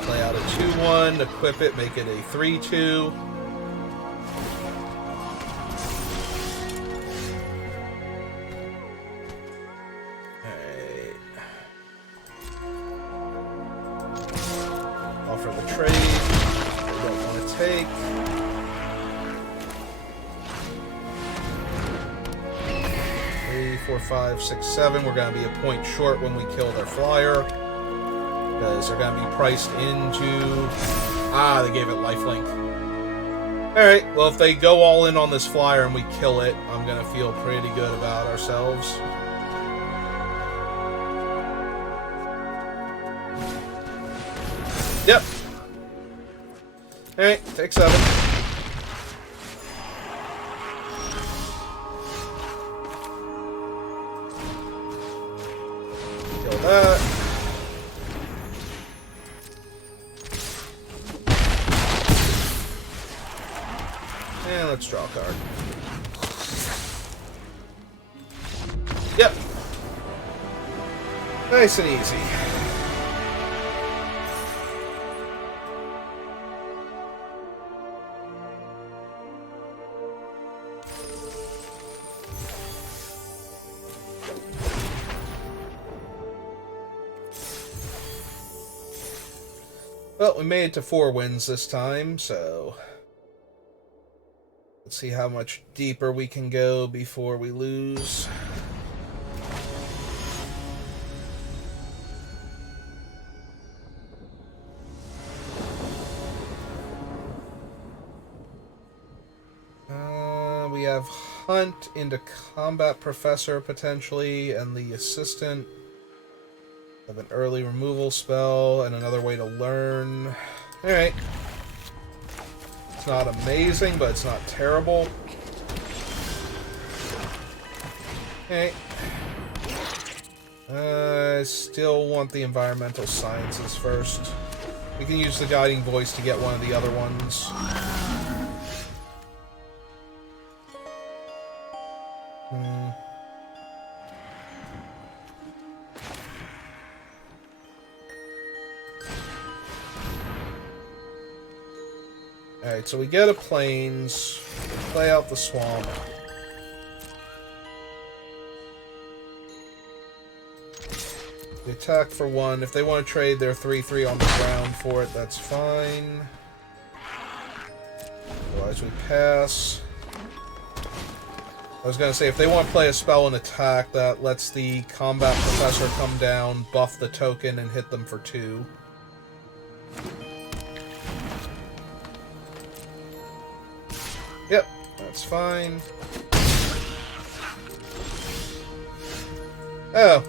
Play out a 2/1, equip it, make it a 3/2. Alright. Offer the trade. Take 3, 4, 5, 6, 7. We're going to be a point short when we kill their flyer because they're going to be priced into. They gave it lifelink. All right. Well, if they go all in on this flyer and we kill it, I'm going to feel pretty good about ourselves. Yep. Alright, take 7. Kill that. And let's draw a card. Yep. Nice and easy. Well, we made it to 4 wins this time, so let's see how much deeper we can go before we lose. We have Hunt into Combat Professor, potentially, and the Assistant. Have an early removal spell and another way to learn. Alright. It's not amazing, but it's not terrible. Okay. I still want the environmental sciences first. We can use the guiding voice to get one of the other ones. Alright, so we get a plains, play out the swamp. We attack for 1. If they want to trade their 3/3 on the ground for it, that's fine. Otherwise we pass. I was going to say, if they want to play a spell and attack, that lets the Combat Professor come down, buff the token, and hit them for 2. Yep, that's fine. Oh.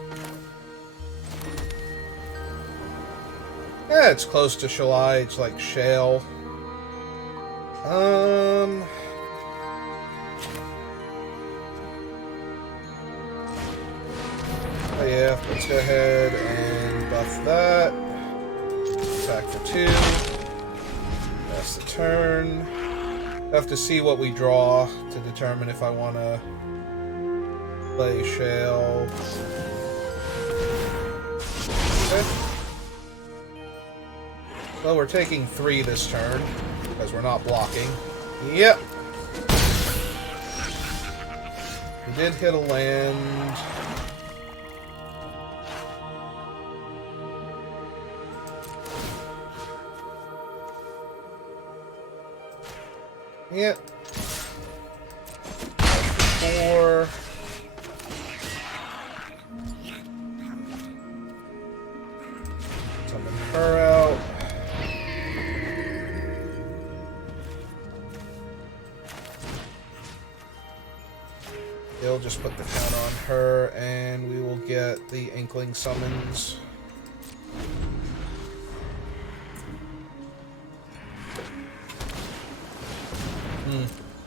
Yeah, it's close to Shalai. It's like shale. Oh yeah, let's go ahead and buff that. Attack for 2. That's the turn. Have to see what we draw to determine if I want to play shale. Okay. Well, we're taking 3 this turn because we're not blocking. Yep. We did hit a land. Yep. Summon her out. He'll just put the count on her, and we will get the Inkling summons.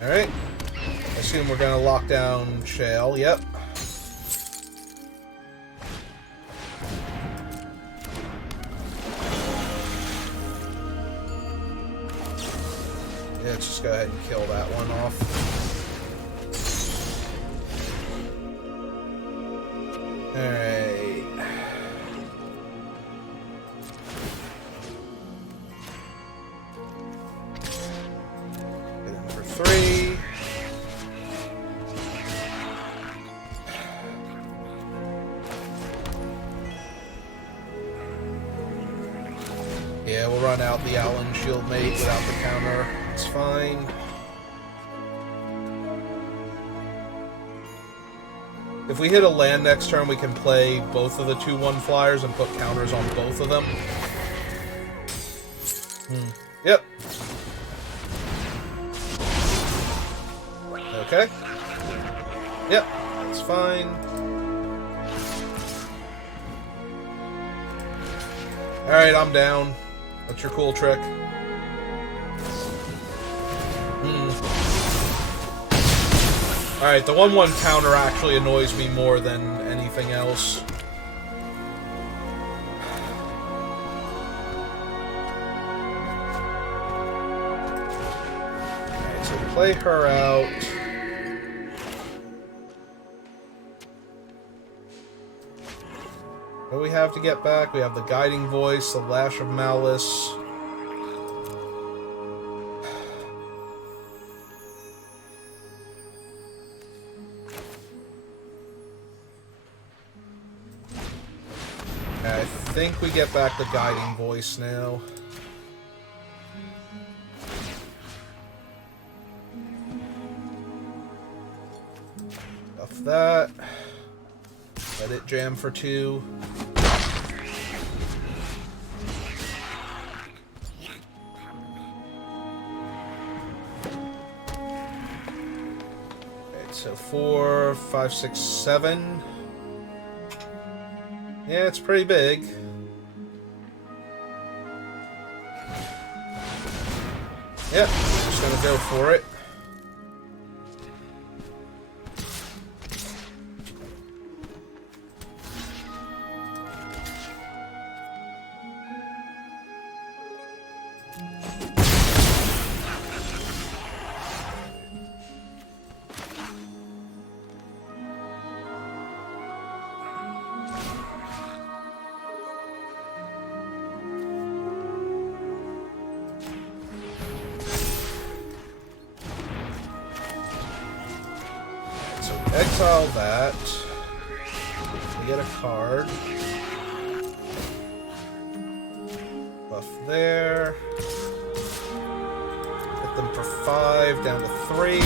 Alright. I assume we're gonna lock down Shale. Yep. Yeah, let's just go ahead and kill that one off. Alright. Hit him for 3. Yeah, we'll run out the Allen Shield Mate without the counter. It's fine. If we hit a land next turn, we can play both of the 2/1 flyers and put counters on both of them. Yep. Okay. Yep, that's fine. Alright, I'm down. What's your cool trick? Alright, the 1/1 counter actually annoys me more than anything else. Alright, so play her out. What do we have to get back? We have the Guiding Voice, the Lash of Malice. I think we get back the Guiding Voice now. Stuff that. Let it jam for 2. Alright, so 4, 5, 6, 7. Yeah, it's pretty big. Yep, just gonna go for it. Exile that. We get a card. Buff there. Hit them for 5, down to 3.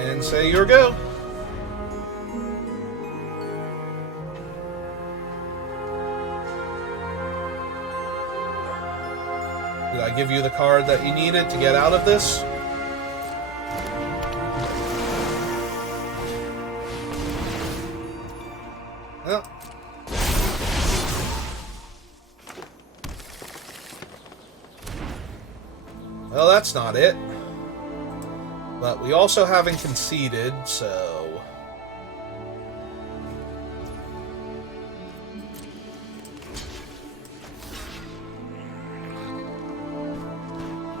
And say your go. Did I give you the card that you needed to get out of this? Well, that's not it. But we also haven't conceded, so...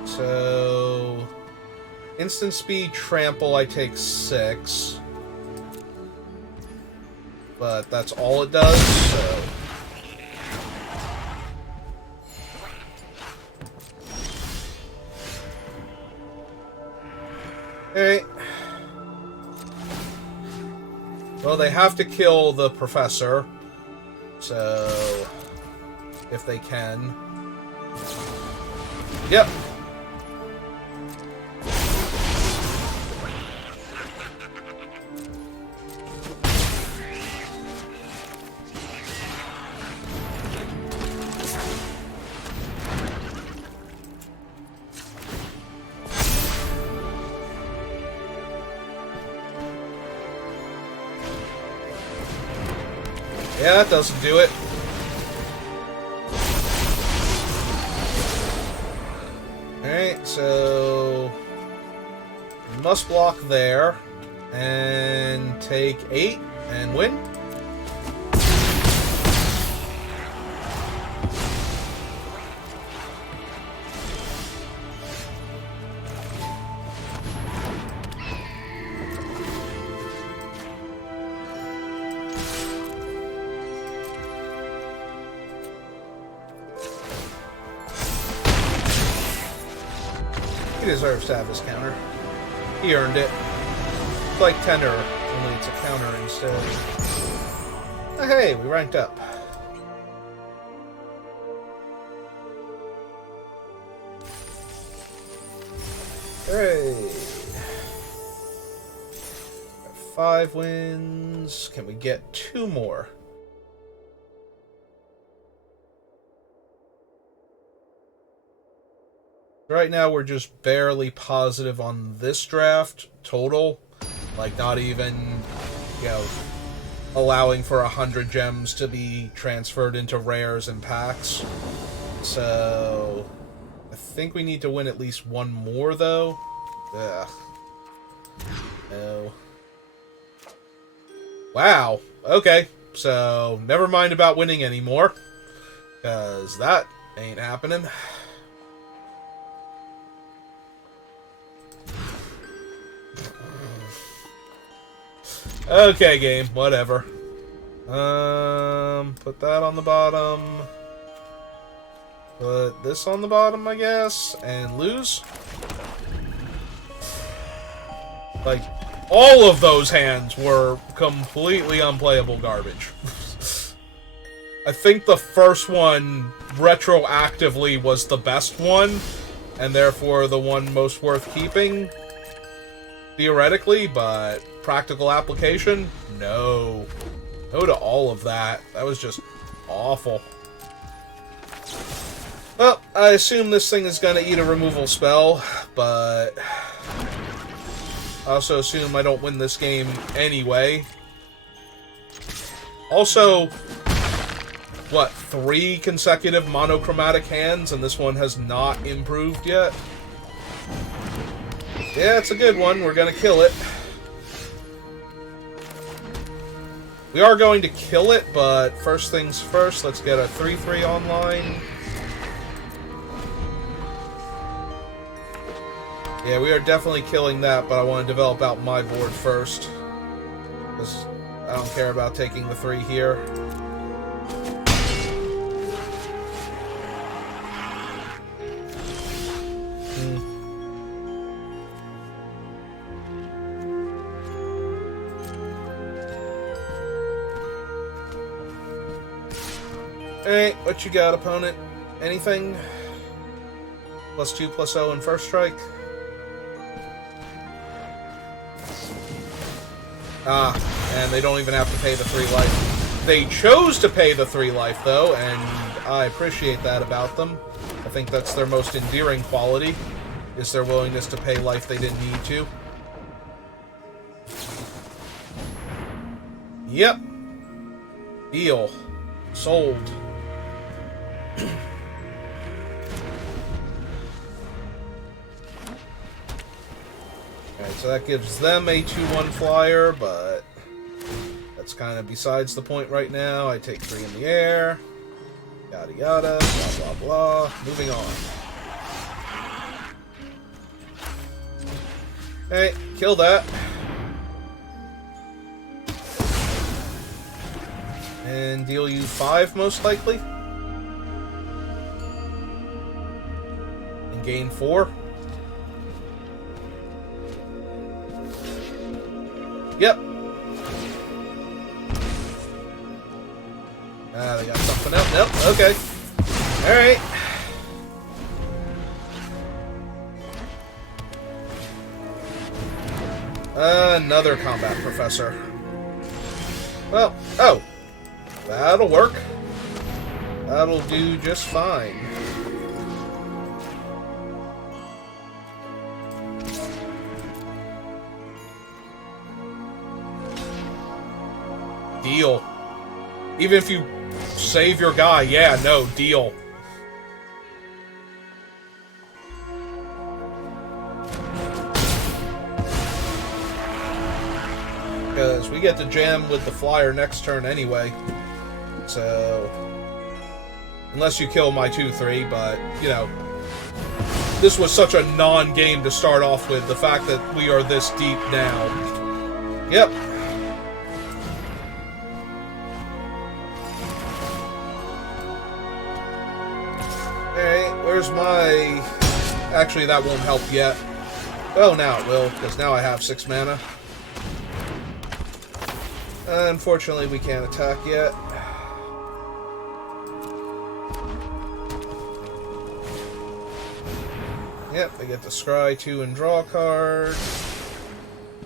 So... Instant speed, trample, I take 6. But that's all it does, so... Alright. Well, they have to kill the professor. So... if they can. Yep. Yeah, that doesn't do it. Alright, so... must block there. And take 8 and win. He deserves to have his counter. He earned it. It's like Tender, only it's a counter instead. Oh, hey, we ranked up. Hooray! 5 wins. Can we get 2 more? Right now, we're just barely positive on this draft total. Like, not even, you know, allowing for 100 gems to be transferred into rares and packs. So, I think we need to win at least 1 more, though. Ugh. No. Wow. Okay. So, never mind about winning anymore. Because that ain't happening. Okay, game. Whatever. Put that on the bottom. Put this on the bottom, I guess. And lose. Like, all of those hands were completely unplayable garbage. I think the first one, retroactively, was the best one. And therefore the one most worth keeping. Theoretically, but practical application? No. No to all of that. That was just awful. Well, I assume this thing is going to eat a removal spell, but I also assume I don't win this game anyway. Also, what, 3 consecutive monochromatic hands, and this one has not improved yet? Yeah, it's a good one. We're going to kill it. We are going to kill it, but first things first, let's get a 3/3 online. Yeah, we are definitely killing that, but I want to develop out my board first. Because I don't care about taking the 3 here. Alright, what you got, opponent? Anything? +2, +0 in first strike? Ah, and they don't even have to pay the 3 life. They chose to pay the 3 life, though, and I appreciate that about them. I think that's their most endearing quality, is their willingness to pay life they didn't need to. Yep. Deal. Sold. Alright, so that gives them a 2/1 flyer, but that's kind of besides the point right now. I take 3 in the air. Yada yada, blah blah blah. Moving on. Hey, kill that. And deal you 5, most likely. And gain 4. Yep. Ah, they got something else. Nope, okay. Alright. Another combat professor. Well, oh. That'll work. That'll do just fine. Deal. Even if you save your guy, yeah, no, deal. Because we get to jam with the flyer next turn anyway. So, unless you kill my 2-3, but, you know, this was such a non-game to start off with, the fact that we are this deep now. Yep. Alright, where's my... Actually, that won't help yet. Oh, now it will, because now I have 6 mana. Unfortunately, we can't attack yet. Yep, I get to scry 2 and draw a card.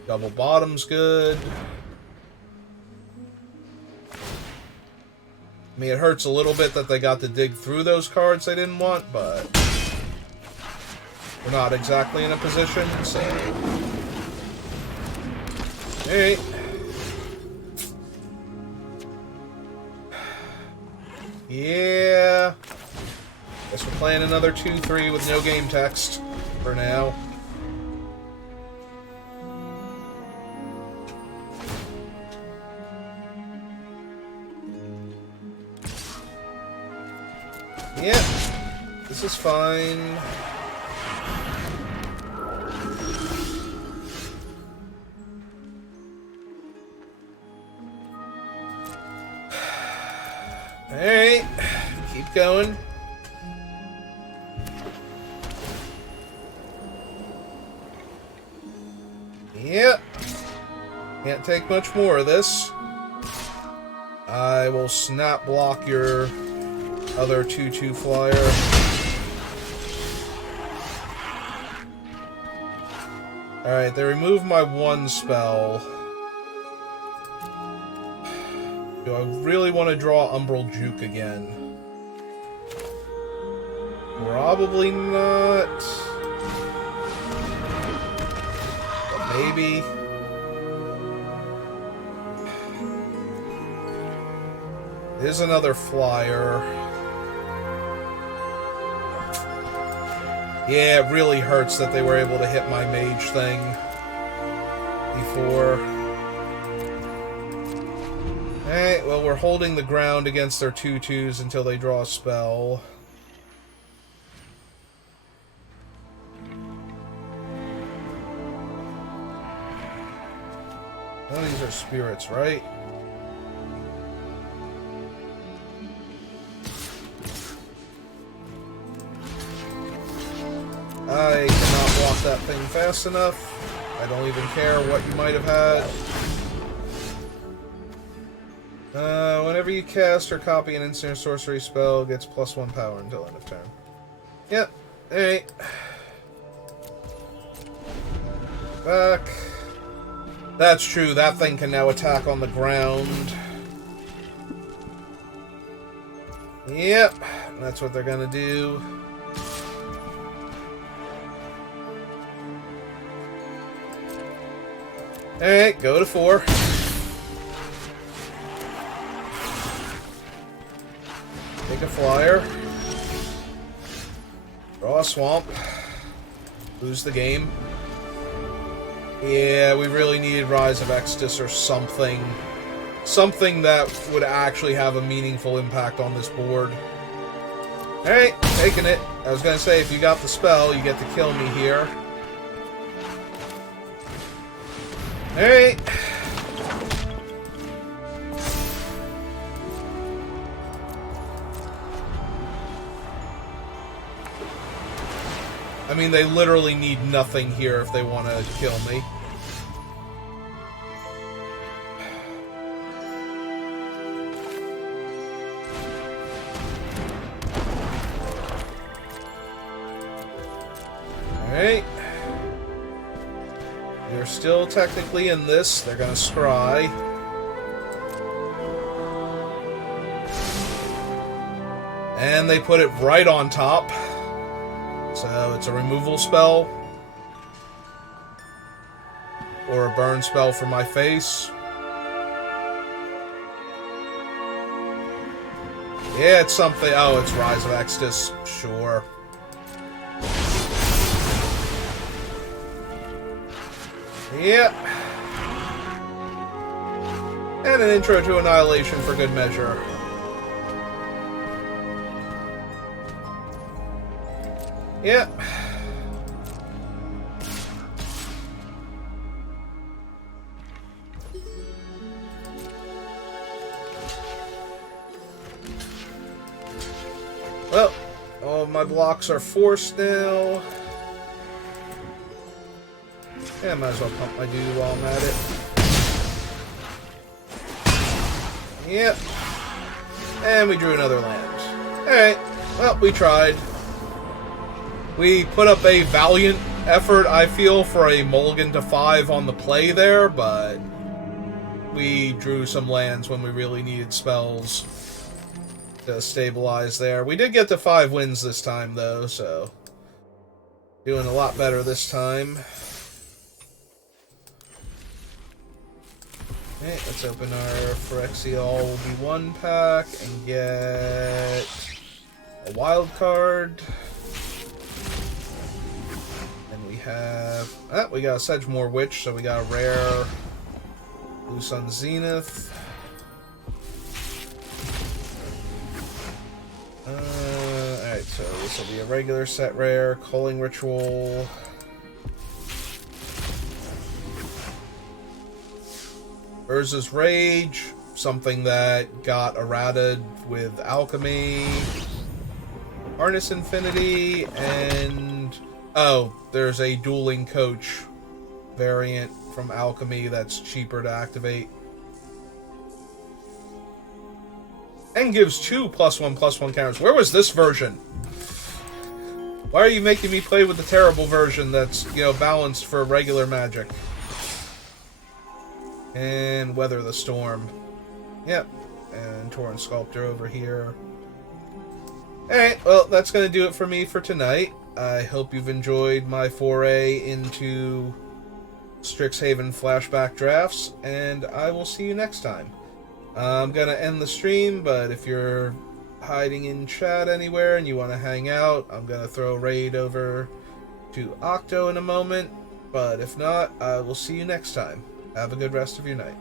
Double bottom's good. I mean, it hurts a little bit that they got to dig through those cards they didn't want, but we're not exactly in a position, so... Alright. Yeah. Guess we're playing another 2-3 with no game text for now. Yep. This is fine. Alright, keep going. Yep. Can't take much more of this. I will snap block your other 2/2 flyer. Alright, they remove my 1 spell. Do I really want to draw Umbral Juke again? Probably not. But maybe. There's another flyer. Yeah, it really hurts that they were able to hit my mage thing before. Alright, well, we're holding the ground against their 2/2s until they draw a spell. Oh, these are spirits, right? I cannot block that thing fast enough. I don't even care what you might have had. Whenever you cast or copy an instant or sorcery spell, gets +1 power until end of turn. Yep. Alright. Back. That's true, that thing can now attack on the ground. Yep. That's what they're gonna do. Alright, go to 4. Take a flyer. Draw a swamp. Lose the game. Yeah, we really needed Rise of Exodus or something. Something that would actually have a meaningful impact on this board. Alright, taking it. I was gonna say, if you got the spell, you get to kill me here. Alright. I mean, they literally need nothing here if they want to kill me. Alright. They're still technically in this. They're gonna scry. And they put it right on top. So it's a removal spell. Or a burn spell for my face. Yeah, it's something. Oh, it's Rise of Exodus. Sure. Yep. And an intro to Annihilation for good measure. Yep. Well, all of my blocks are forced now. Yeah, might as well pump my dude while I'm at it. Yep. And we drew another land. Alright, well, we tried. We put up a valiant effort, I feel, for a mulligan to 5 on the play there, but we drew some lands when we really needed spells to stabilize there. We did get to 5 wins this time, though, so doing a lot better this time. Okay, let's open our Phyrexial V1 pack and get a wild card. And we have... we got a Sedgemoor Witch, so we got a rare Blue Sun Zenith. Alright, so this will be a regular set rare, Culling Ritual. Urza's Rage, something that got errated with Alchemy. Harness Infinity, and... oh, there's a Dueling Coach variant from Alchemy that's cheaper to activate. And gives 2 +1/+1 counters. Where was this version? Why are you making me play with the terrible version that's, you know, balanced for regular Magic? And Weather the Storm. Yep. And Tauren Sculptor over here. Alright, well, that's going to do it for me for tonight. I hope you've enjoyed my foray into Strixhaven flashback drafts, and I will see you next time. I'm going to end the stream, but if you're hiding in chat anywhere and you want to hang out, I'm going to throw a raid over to Octo in a moment. But if not, I will see you next time. Have a good rest of your night.